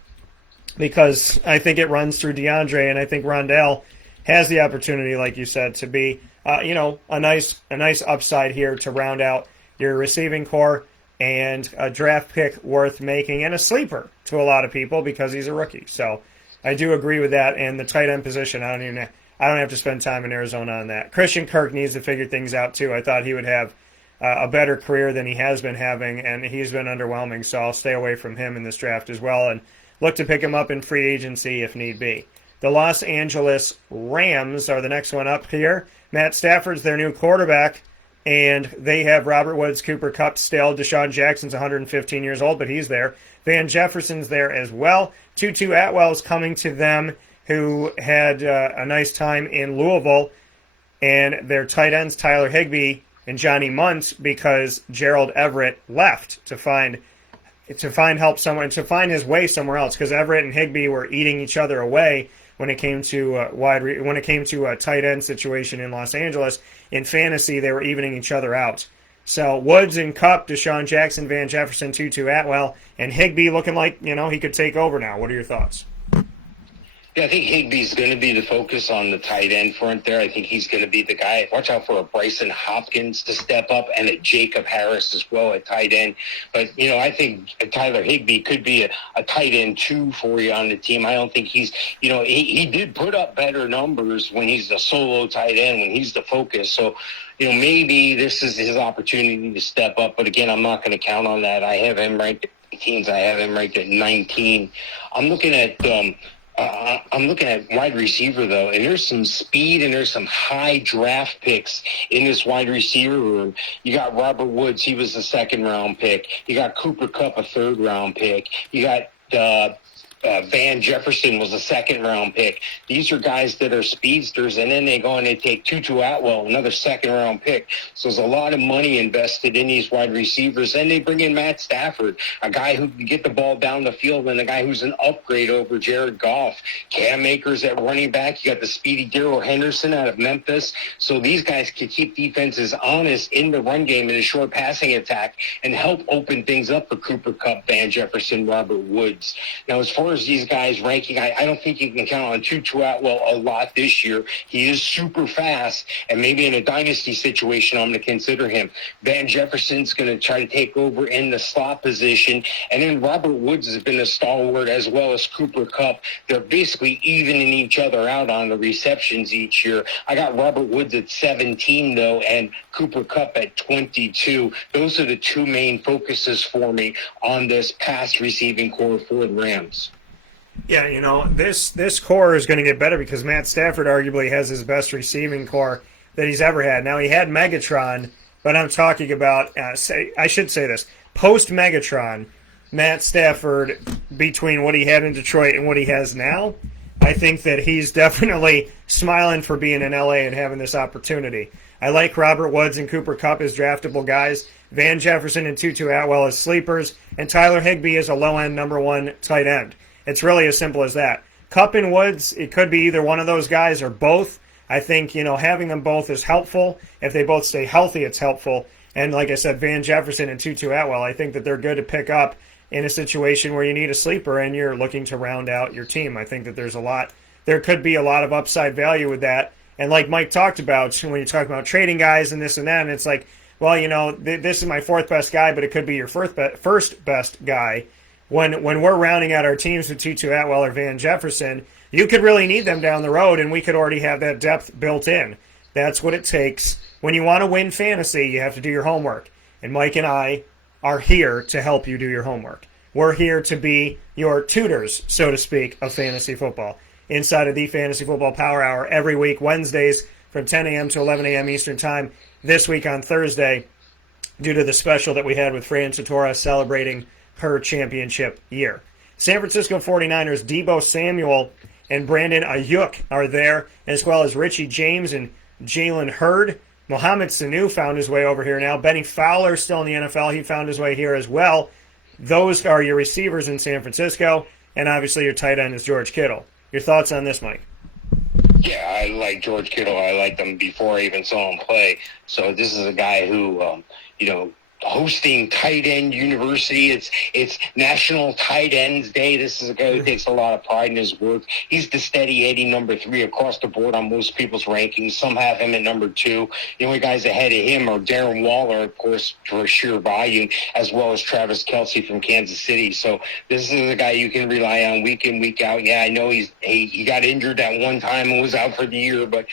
because I think it runs through DeAndre, and I think Rondale has the opportunity, like you said, to be a nice upside here to round out your receiving core and a draft pick worth making and a sleeper to a lot of people because he's a rookie. So I do agree with that, and the tight end position, I don't have to spend time in Arizona on that. Christian Kirk needs to figure things out too. I thought he would have a better career than he has been having, and he's been underwhelming, so I'll stay away from him in this draft as well and look to pick him up in free agency if need be. The Los Angeles Rams are the next one up here. Matt Stafford's their new quarterback, and they have Robert Woods, Cooper Kupp still. Deshaun Jackson's 115 years old, but he's there. Van Jefferson's there as well. Tutu Atwell's coming to them, who had a nice time in Louisville, and their tight ends, Tyler Higbee and Johnny Munt, because Gerald Everett left to find help somewhere, to find his way somewhere else, because Everett and Higbee were eating each other away when it came to a tight end situation in Los Angeles. In fantasy, they were evening each other out. So Woods and Kupp, Deshaun Jackson, Van Jefferson, Tutu Atwell, and Higbee looking like he could take over now. What are your thoughts? Yeah, I think Higbee's going to be the focus on the tight end front there. I think he's going to be the guy. Watch out for a Bryson Hopkins to step up and a Jacob Harris as well at tight end. But, I think Tyler Higbee could be a tight end 2 for you on the team. I don't think he's, he did put up better numbers when he's the solo tight end, when he's the focus. So, maybe this is his opportunity to step up. But, again, I'm not going to count on that. I have him ranked at 18. I have him ranked at 19. I'm looking at wide receiver, though, and there's some speed and there's some high draft picks in this wide receiver room. You got Robert Woods. He was a 2nd-round pick. You got Cooper Kupp, a 3rd-round pick. You got Van Jefferson was a second-round pick. These are guys that are speedsters, and then they go and they take Tutu Atwell, another second-round pick. So there's a lot of money invested in these wide receivers. And they bring in Matt Stafford, a guy who can get the ball down the field, and a guy who's an upgrade over Jared Goff. Cam Akers at running back. You got the speedy Darrell Henderson out of Memphis. So these guys can keep defenses honest in the run game in a short passing attack and help open things up for Cooper Kupp, Van Jefferson, Robert Woods. Now, as far as these guys ranking, I don't think you can count on Tutu Atwell a lot this year. He is super fast, and maybe in a dynasty situation, I'm going to consider him. Van Jefferson's going to try to take over in the slot position, and then Robert Woods has been a stalwart as well as Cooper Kupp. They're basically evening each other out on the receptions each year. I got Robert Woods at 17, though, and Cooper Kupp at 22. Those are the two main focuses for me on this pass receiving core for the Rams. Yeah, you know, this core is going to get better because Matt Stafford arguably has his best receiving core that he's ever had. Now, he had Megatron, but I'm talking about, I should say this, post-Megatron, Matt Stafford, between what he had in Detroit and what he has now, I think that he's definitely smiling for being in L.A. and having this opportunity. I like Robert Woods and Cooper Kupp as draftable guys, Van Jefferson and Tutu Atwell as sleepers, and Tyler Higbee as a low-end number one tight end. It's really as simple as that. Kupp and Woods, it could be either one of those guys or both. I think, you know, having them both is helpful. If they both stay healthy, it's helpful. And like I said, Van Jefferson and Tutu Atwell, I think that they're good to pick up in a situation where you need a sleeper and you're looking to round out your team. I think that there could be a lot of upside value with that. And like Mike talked about, when you talk about trading guys and this and that, and it's like, well, you know, this is my fourth best guy, but it could be your first best guy. When we're rounding out our teams with Tutu Atwell or Van Jefferson, you could really need them down the road, and we could already have that depth built in. That's what it takes. When you want to win fantasy, you have to do your homework. And Mike and I are here to help you do your homework. We're here to be your tutors, so to speak, of fantasy football. Inside of the Fantasy Football Power Hour every week, Wednesdays from 10 a.m. to 11 a.m. Eastern Time. This week on Thursday, due to the special that we had with Fran Satora celebrating her championship year. San Francisco 49ers, Deebo Samuel and Brandon Ayuk are there, as well as Richie James and Jalen Hurd. Mohamed Sanu found his way over here now. Benny Fowler still in the NFL. He found his way here as well. Those are your receivers in San Francisco, and obviously your tight end is George Kittle. Your thoughts on this, Mike? Yeah, I like George Kittle. I liked him before I even saw him play. So this is a guy who, hosting tight end university. It's National Tight Ends Day. This is a guy who takes a lot of pride in his work. He's the steady Eddie number 3 across the board on most people's rankings. Some have him at number 2. The only guys ahead of him are Darren Waller, of course, for sheer volume, as well as Travis Kelce from Kansas City. So this is a guy you can rely on week in, week out. Yeah, I know he got injured that one time and was out for the year, but,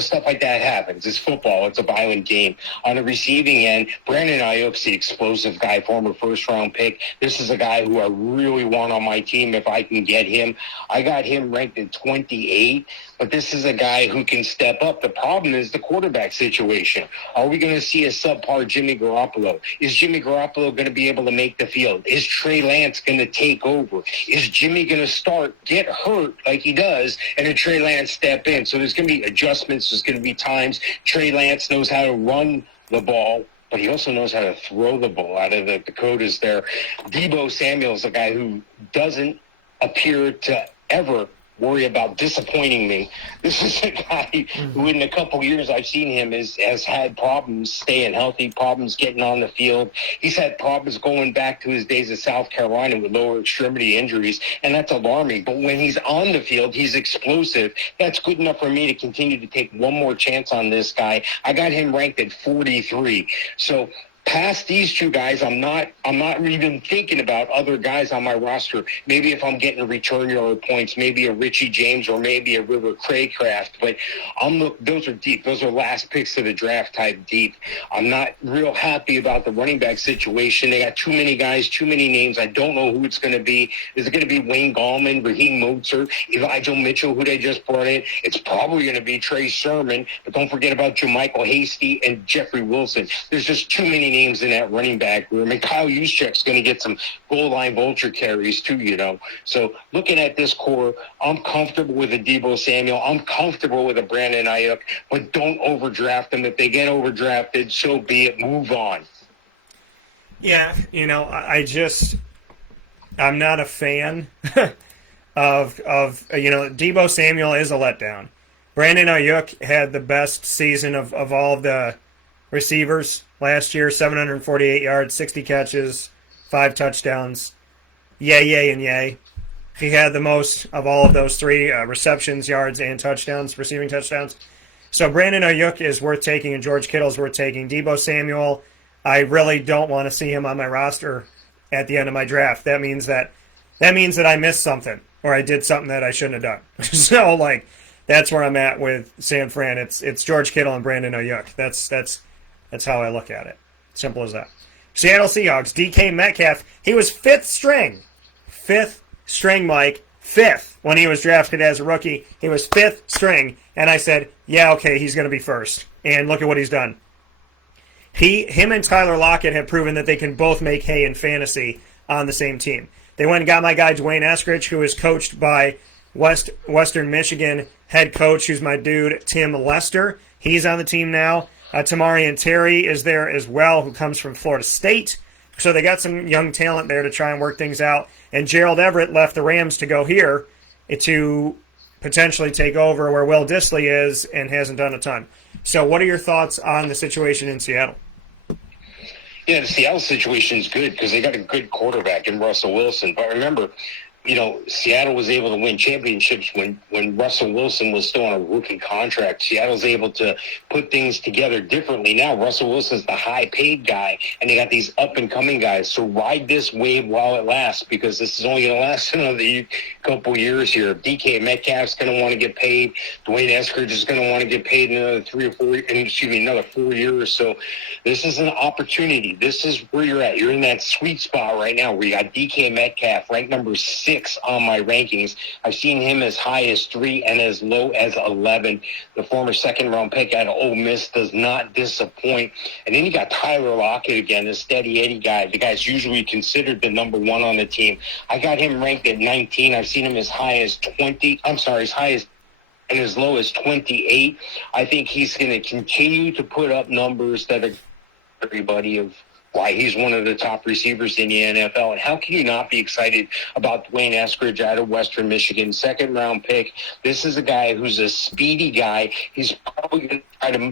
stuff like that happens. It's football. It's a violent game. On the receiving end, Brandon Ayuk, the explosive guy, former first-round pick. This is a guy who I really want on my team if I can get him. I got him ranked at 28, but this is a guy who can step up. The problem is the quarterback situation. Are we going to see a subpar Jimmy Garoppolo? Is Jimmy Garoppolo going to be able to make the field? Is Trey Lance going to take over? Is Jimmy going to get hurt like he does, and then Trey Lance step in? So there's going to be adjustments. There's going to be times. Trey Lance knows how to run the ball, but he also knows how to throw the ball out of the Dakotas there. Deebo Samuel's a guy who doesn't appear to ever worry about disappointing me. This is a guy who in a couple years I've seen him has had problems staying healthy, problems getting on the field. He's had problems going back to his days at South Carolina with lower extremity injuries, and that's alarming. But when he's on the field, he's explosive. That's good enough for me to continue to take one more chance on this guy. I got him ranked at 43. So past these two guys, I'm not even thinking about other guys on my roster. Maybe if I'm getting return yard points, maybe a Richie James or maybe a River Craycraft. But those are deep. Those are last picks of the draft type deep. I'm not real happy about the running back situation. They got too many guys, too many names. I don't know who it's going to be. Is it going to be Wayne Gallman, Raheem Mostert, Elijah Mitchell, who they just brought in? It's probably going to be Trey Sermon. But don't forget about Jermichael Hasty and Jeffrey Wilson. There's just too many names names in that running back room, and Kyle Juszczyk's going to get some goal line vulture carries too, you know. So looking at this core, I'm comfortable with a Deebo Samuel. I'm comfortable with a Brandon Ayuk, but don't overdraft them. If they get overdrafted, so be it. Move on. Yeah, you know, I'm not a fan of Deebo Samuel is a letdown. Brandon Ayuk had the best season of all of the receivers last year, 748 yards, 60 catches, 5 touchdowns. Yay, and yay. He had the most of all of those 3 receptions, yards, and touchdowns, receiving touchdowns. So Brandon Ayuk is worth taking, and George Kittle is worth taking. Deebo Samuel, I really don't want to see him on my roster at the end of my draft. That means that I missed something, or I did something that I shouldn't have done. So, like, that's where I'm at with San Fran. It's George Kittle and Brandon Ayuk. That's how I look at it. Simple as that. Seattle Seahawks, DK Metcalf. He was 5th string. 5th string, Mike. 5th when he was drafted as a rookie. He was 5th string. And I said, yeah, okay, he's going to be first. And look at what he's done. Him and Tyler Lockett have proven that they can both make hay in fantasy on the same team. They went and got my guy Dwayne Eskridge, who is coached by Western Michigan head coach, who's my dude, Tim Lester. He's on the team now. Tamarian Terry is there as well, who comes from Florida State. So they got some young talent there to try and work things out. And Gerald Everett left the Rams to go here to potentially take over where Will Dissly is and hasn't done a ton. So what are your thoughts on the situation in Seattle? Yeah, the Seattle situation is good because they got a good quarterback in Russell Wilson. But remember, you know, Seattle was able to win championships when Russell Wilson was still on a rookie contract. Seattle's able to put things together differently. Now Russell Wilson's the high-paid guy, and they got these up-and-coming guys. So ride this wave while it lasts, because this is only going to last another couple years here. DK Metcalf's going to want to get paid. Dwayne Eskridge is going to want to get paid in another 4 years. So this is an opportunity. This is where you're at. You're in that sweet spot right now where you got DK Metcalf ranked number 6 on my rankings. I've seen him as high as 3 and as low as 11. The former second-round pick out of Ole Miss does not disappoint. And then you got Tyler Lockett again, the steady Eddie guy. The guy's usually considered the number 1 on the team. I got him ranked at 19. I've seen him as high as 20. As high as and as low as 28. I think he's going to continue to put up numbers that are everybody of why he's one of the top receivers in the NFL. And how can you not be excited about Dwayne Eskridge out of Western Michigan, second-round pick? This is a guy who's a speedy guy. He's probably going to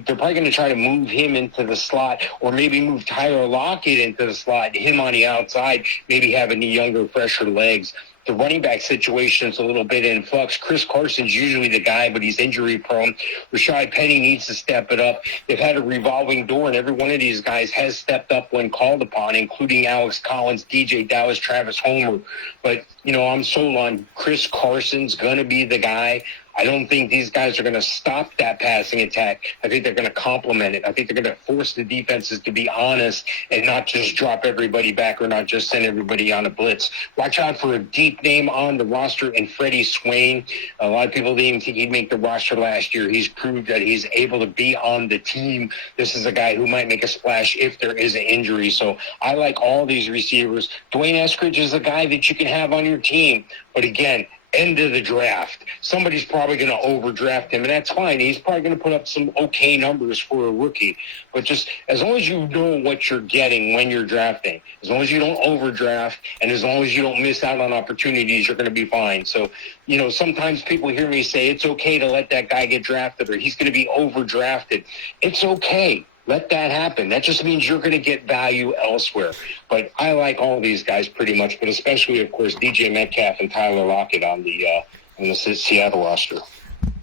they're probably going to try to move him into the slot, or maybe move Tyler Lockett into the slot, him on the outside, maybe having the younger, fresher legs. The running back situation is a little bit in flux. Chris Carson's usually the guy, but he's injury prone. Rashad Penny needs to step it up. They've had a revolving door, and every one of these guys has stepped up when called upon, including Alex Collins, DJ Dallas, Travis Homer. But, you know, I'm sold on Chris Carson's going to be the guy. I don't think these guys are going to stop that passing attack. I think they're going to complement it. I think they're going to force the defenses to be honest and not just drop everybody back or not just send everybody on a blitz. Watch out for a deep name on the roster in Freddie Swain. A lot of people didn't think he'd make the roster last year. He's proved that he's able to be on the team. This is a guy who might make a splash if there is an injury. So I like all these receivers. Dwayne Eskridge is a guy that you can have on your team. But again, end of the draft, somebody's probably going to overdraft him, and that's fine. He's probably going to put up some okay numbers for a rookie. But just as long as you know what you're getting when you're drafting, as long as you don't overdraft, and as long as you don't miss out on opportunities, you're going to be fine. So, you know, sometimes people hear me say it's okay to let that guy get drafted, or he's going to be overdrafted. It's okay. Let that happen. That just means you're going to get value elsewhere. But I like all these guys pretty much, but especially, of course, DJ Metcalf and Tyler Lockett on the Seattle roster.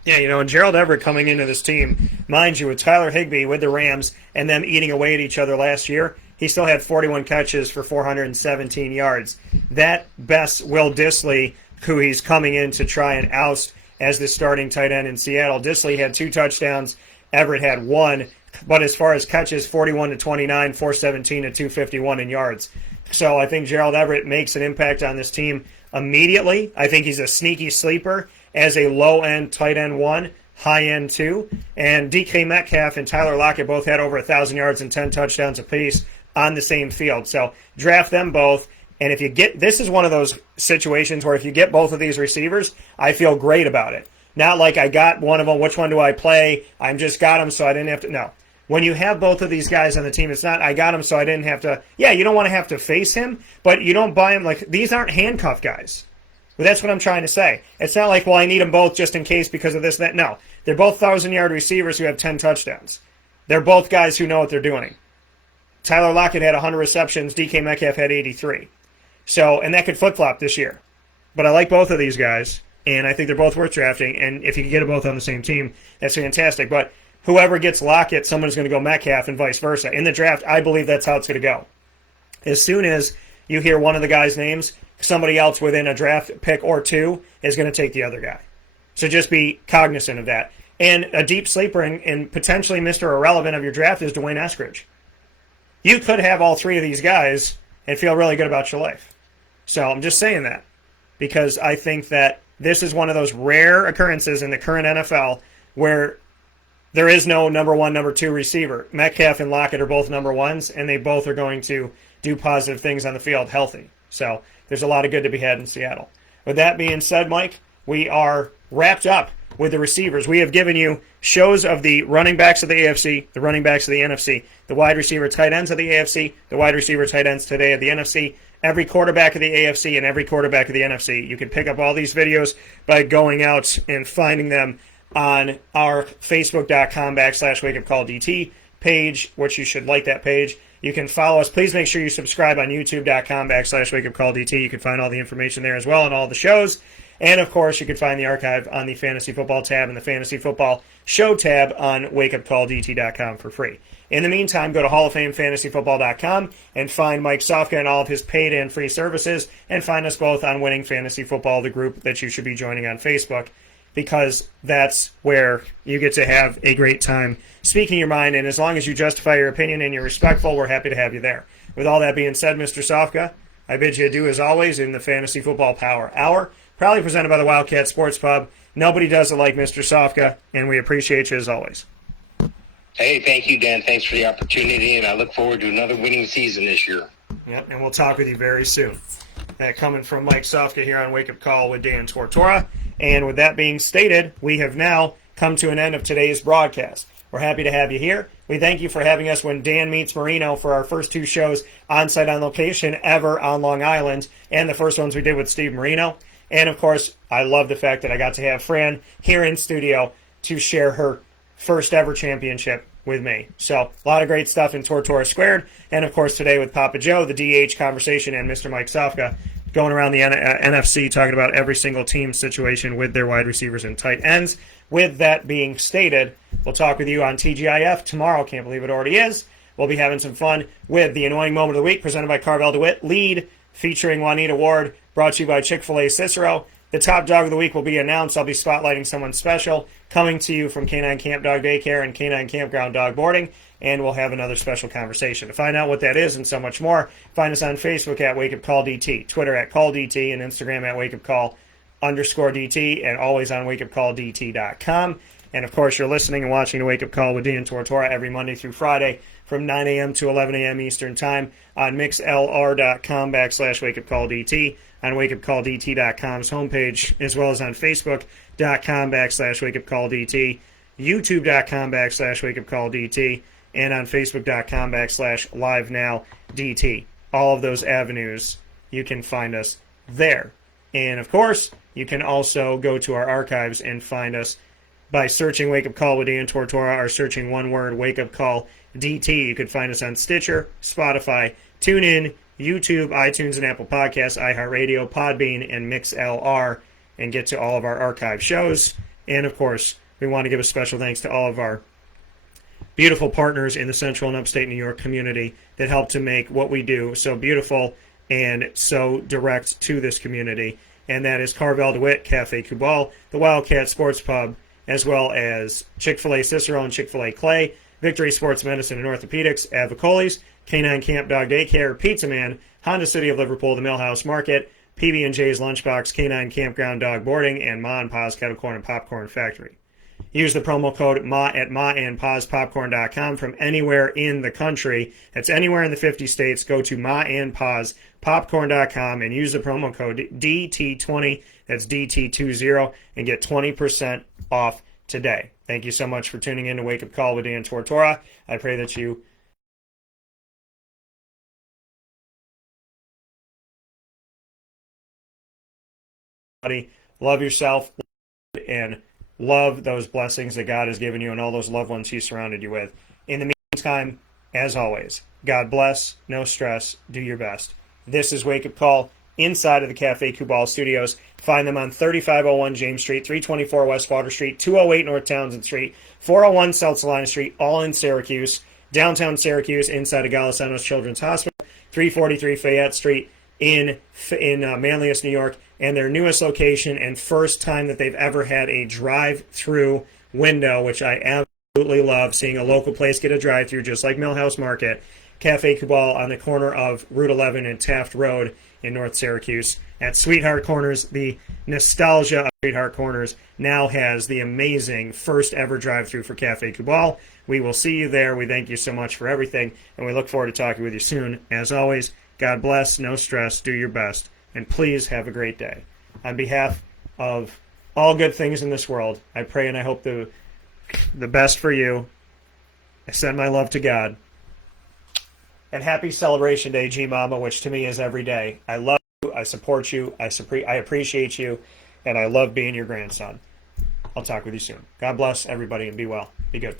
Yeah, you know, and Gerald Everett coming into this team, mind you, with Tyler Higbee with the Rams and them eating away at each other last year, he still had 41 catches for 417 yards. That bests Will Dissly, who he's coming in to try and oust as the starting tight end in Seattle. Dissly had 2 touchdowns. Everett had 1. But as far as catches, 41 to 29, 417 to 251 in yards. So I think Gerald Everett makes an impact on this team immediately. I think he's a sneaky sleeper as a low-end tight end 1, high-end 2. And DK Metcalf and Tyler Lockett both had over 1,000 yards and 10 touchdowns apiece. on the same field. So draft them both. And if you get, this is one of those situations where if you get both of these receivers, I feel great about it. Not like I got one of them, which one do I play? I just got them so I didn't have to. No. When you have both of these guys on the team, it's not I got him so I didn't have to. Yeah, you don't want to have to face him, but you don't buy him like these aren't handcuff guys. But that's what I'm trying to say. It's not like, well, I need them both just in case because of this, that. No. They're both 1,000-yard receivers who have 10 touchdowns. They're both guys who know what they're doing. Tyler Lockett had 100 receptions. DK Metcalf had 83. So, and that could flip-flop this year. But I like both of these guys, and I think they're both worth drafting. And if you can get them both on the same team, that's fantastic. But whoever gets Lockett, someone's going to go Metcalf and vice versa. In the draft, I believe that's how it's going to go. As soon as you hear one of the guys' names, somebody else within a draft pick or two is going to take the other guy. So just be cognizant of that. And a deep sleeper and potentially Mr. Irrelevant of your draft is Dwayne Eskridge. You could have all three of these guys and feel really good about your life. So I'm just saying that because I think that this is one of those rare occurrences in the current NFL where there is no number one, number two receiver. Metcalf and Lockett are both number ones, and they both are going to do positive things on the field healthy. So there's a lot of good to be had in Seattle. With that being said, Mike, we are wrapped up with the receivers. We have given you shows of the running backs of the AFC, the running backs of the NFC, the wide receiver tight ends of the AFC, the wide receiver tight ends today of the NFC, every quarterback of the AFC, and every quarterback of the NFC. You can pick up all these videos by going out and finding them on our Facebook.com/WakeUpCallDT page, which you should like that page. You can follow us. Please make sure you subscribe on YouTube.com/WakeUpCallDT. You can find all the information there as well and all the shows. And, of course, you can find the archive on the Fantasy Football tab and the Fantasy Football Show tab on WakeUpCallDT.com for free. In the meantime, go to HallOfFameFantasyFootball.com and find Mike Sofka and all of his paid and free services, and find us both on Winning Fantasy Football, the group that you should be joining on Facebook, because that's where you get to have a great time speaking your mind, and as long as you justify your opinion and you're respectful, we're happy to have you there. With all that being said, Mr. Sofka, I bid you adieu as always in the Fantasy Football Power Hour, proudly presented by the Wildcat Sports Pub. Nobody does it like Mr. Sofka, and we appreciate you as always. Hey, thank you, Dan. Thanks for the opportunity, and I look forward to another winning season this year. Yep, and we'll talk with you very soon. That coming from Mike Sofka here on Wake Up Call with Dan Tortora. And with that being stated, we have now come to an end of today's broadcast. We're happy to have you here. We thank you for having us when Dan meets Marino for our first two shows on-site on location ever on Long Island, and the first ones we did with Steve Marino. And, of course, I love the fact that I got to have Fran here in studio to share her first ever championship with me. So, a lot of great stuff in Tortora Squared. And, of course, today with Papa Joe, the DH conversation, and Mr. Mike Sofka going around the NFC talking about every single team situation with their wide receivers and tight ends. With that being stated, we'll talk with you on TGIF tomorrow. Can't believe it already is. We'll be having some fun with the Annoying Moment of the Week presented by Carvel DeWitt. Lead featuring Juanita Ward, brought to you by Chick-fil-A Cicero. The top dog of the week will be announced. I'll be spotlighting someone special coming to you from Canine Camp Dog Daycare and Canine Campground Dog Boarding, and we'll have another special conversation. To find out what that is and so much more, find us on Facebook at Wake Up Call DT, Twitter at Call DT, and Instagram at Wake Up Call_DT, and always on WakeUpCallDT.com. And, of course, you're listening and watching to Wake Up Call with Dan Tortora every Monday through Friday from 9 a.m. to 11 a.m. Eastern Time on mixlr.com/WakeUpCallDT, on WakeUpCallDT.com's homepage, as well as on Facebook.com/WakeUpCallDT, YouTube.com/WakeUpCallDT, and on Facebook.com/LiveNowDT. All of those avenues, you can find us there. And, of course, you can also go to our archives and find us by searching Wake Up Call with Dan Tortora or searching one word, Wake Up Call DT. You can find us on Stitcher, Spotify, TuneIn, YouTube, iTunes, and Apple Podcasts, iHeartRadio, Podbean, and MixLR, and get to all of our archive shows. And, of course, we want to give a special thanks to all of our beautiful partners in the Central and Upstate New York community that help to make what we do so beautiful and so direct to this community. And that is Carvel DeWitt, Cafe Kubal, the Wildcat Sports Pub, as well as Chick-fil-A Cicero and Chick-fil-A Clay, Victory Sports Medicine and Orthopedics, Avicoli's, Canine Camp Dog Daycare, Pizza Man, Honda City of Liverpool, the Millhouse Market, PB&J's Lunchbox, Canine Campground Dog Boarding, and Ma and Pa's Kettle Corn and Popcorn Factory. Use the promo code MA at maandpauspopcorn.com from anywhere in the country. That's anywhere in the 50 states. Go to maandpauspopcorn.com and use the promo code DT20, that's DT20, and get 20% off today. Thank you so much for tuning in to Wake Up Call with Dan Tortora. I pray that you love yourself and love those blessings that God has given you and all those loved ones He's surrounded you with. In the meantime, as always, God bless, no stress, do your best. This is Wake Up Call inside of the Cafe Kubal Studios. Find them on 3501 James Street, 324 West Water Street, 208 North Townsend Street, 401 South Salina Street, all in Syracuse, downtown Syracuse, inside of Galasanos Children's Hospital, 343 Fayette Street in Manlius, New York, and their newest location and first time that they've ever had a drive-through window, which I absolutely love, seeing a local place get a drive-through just like Millhouse Market. Cafe Kubal on the corner of Route 11 and Taft Road in North Syracuse. At Sweetheart Corners, the nostalgia of Sweetheart Corners now has the amazing first ever drive-through for Cafe Kubal. We will see you there. We thank you so much for everything, and we look forward to talking with you soon. As always, God bless, no stress, do your best, and please have a great day. On behalf of all good things in this world, I pray and I hope the best for you. I send my love to God. And happy Celebration Day, G-Mama, which to me is every day. I love you, I support you, I appreciate you, and I love being your grandson. I'll talk with you soon. God bless everybody and be well. Be good.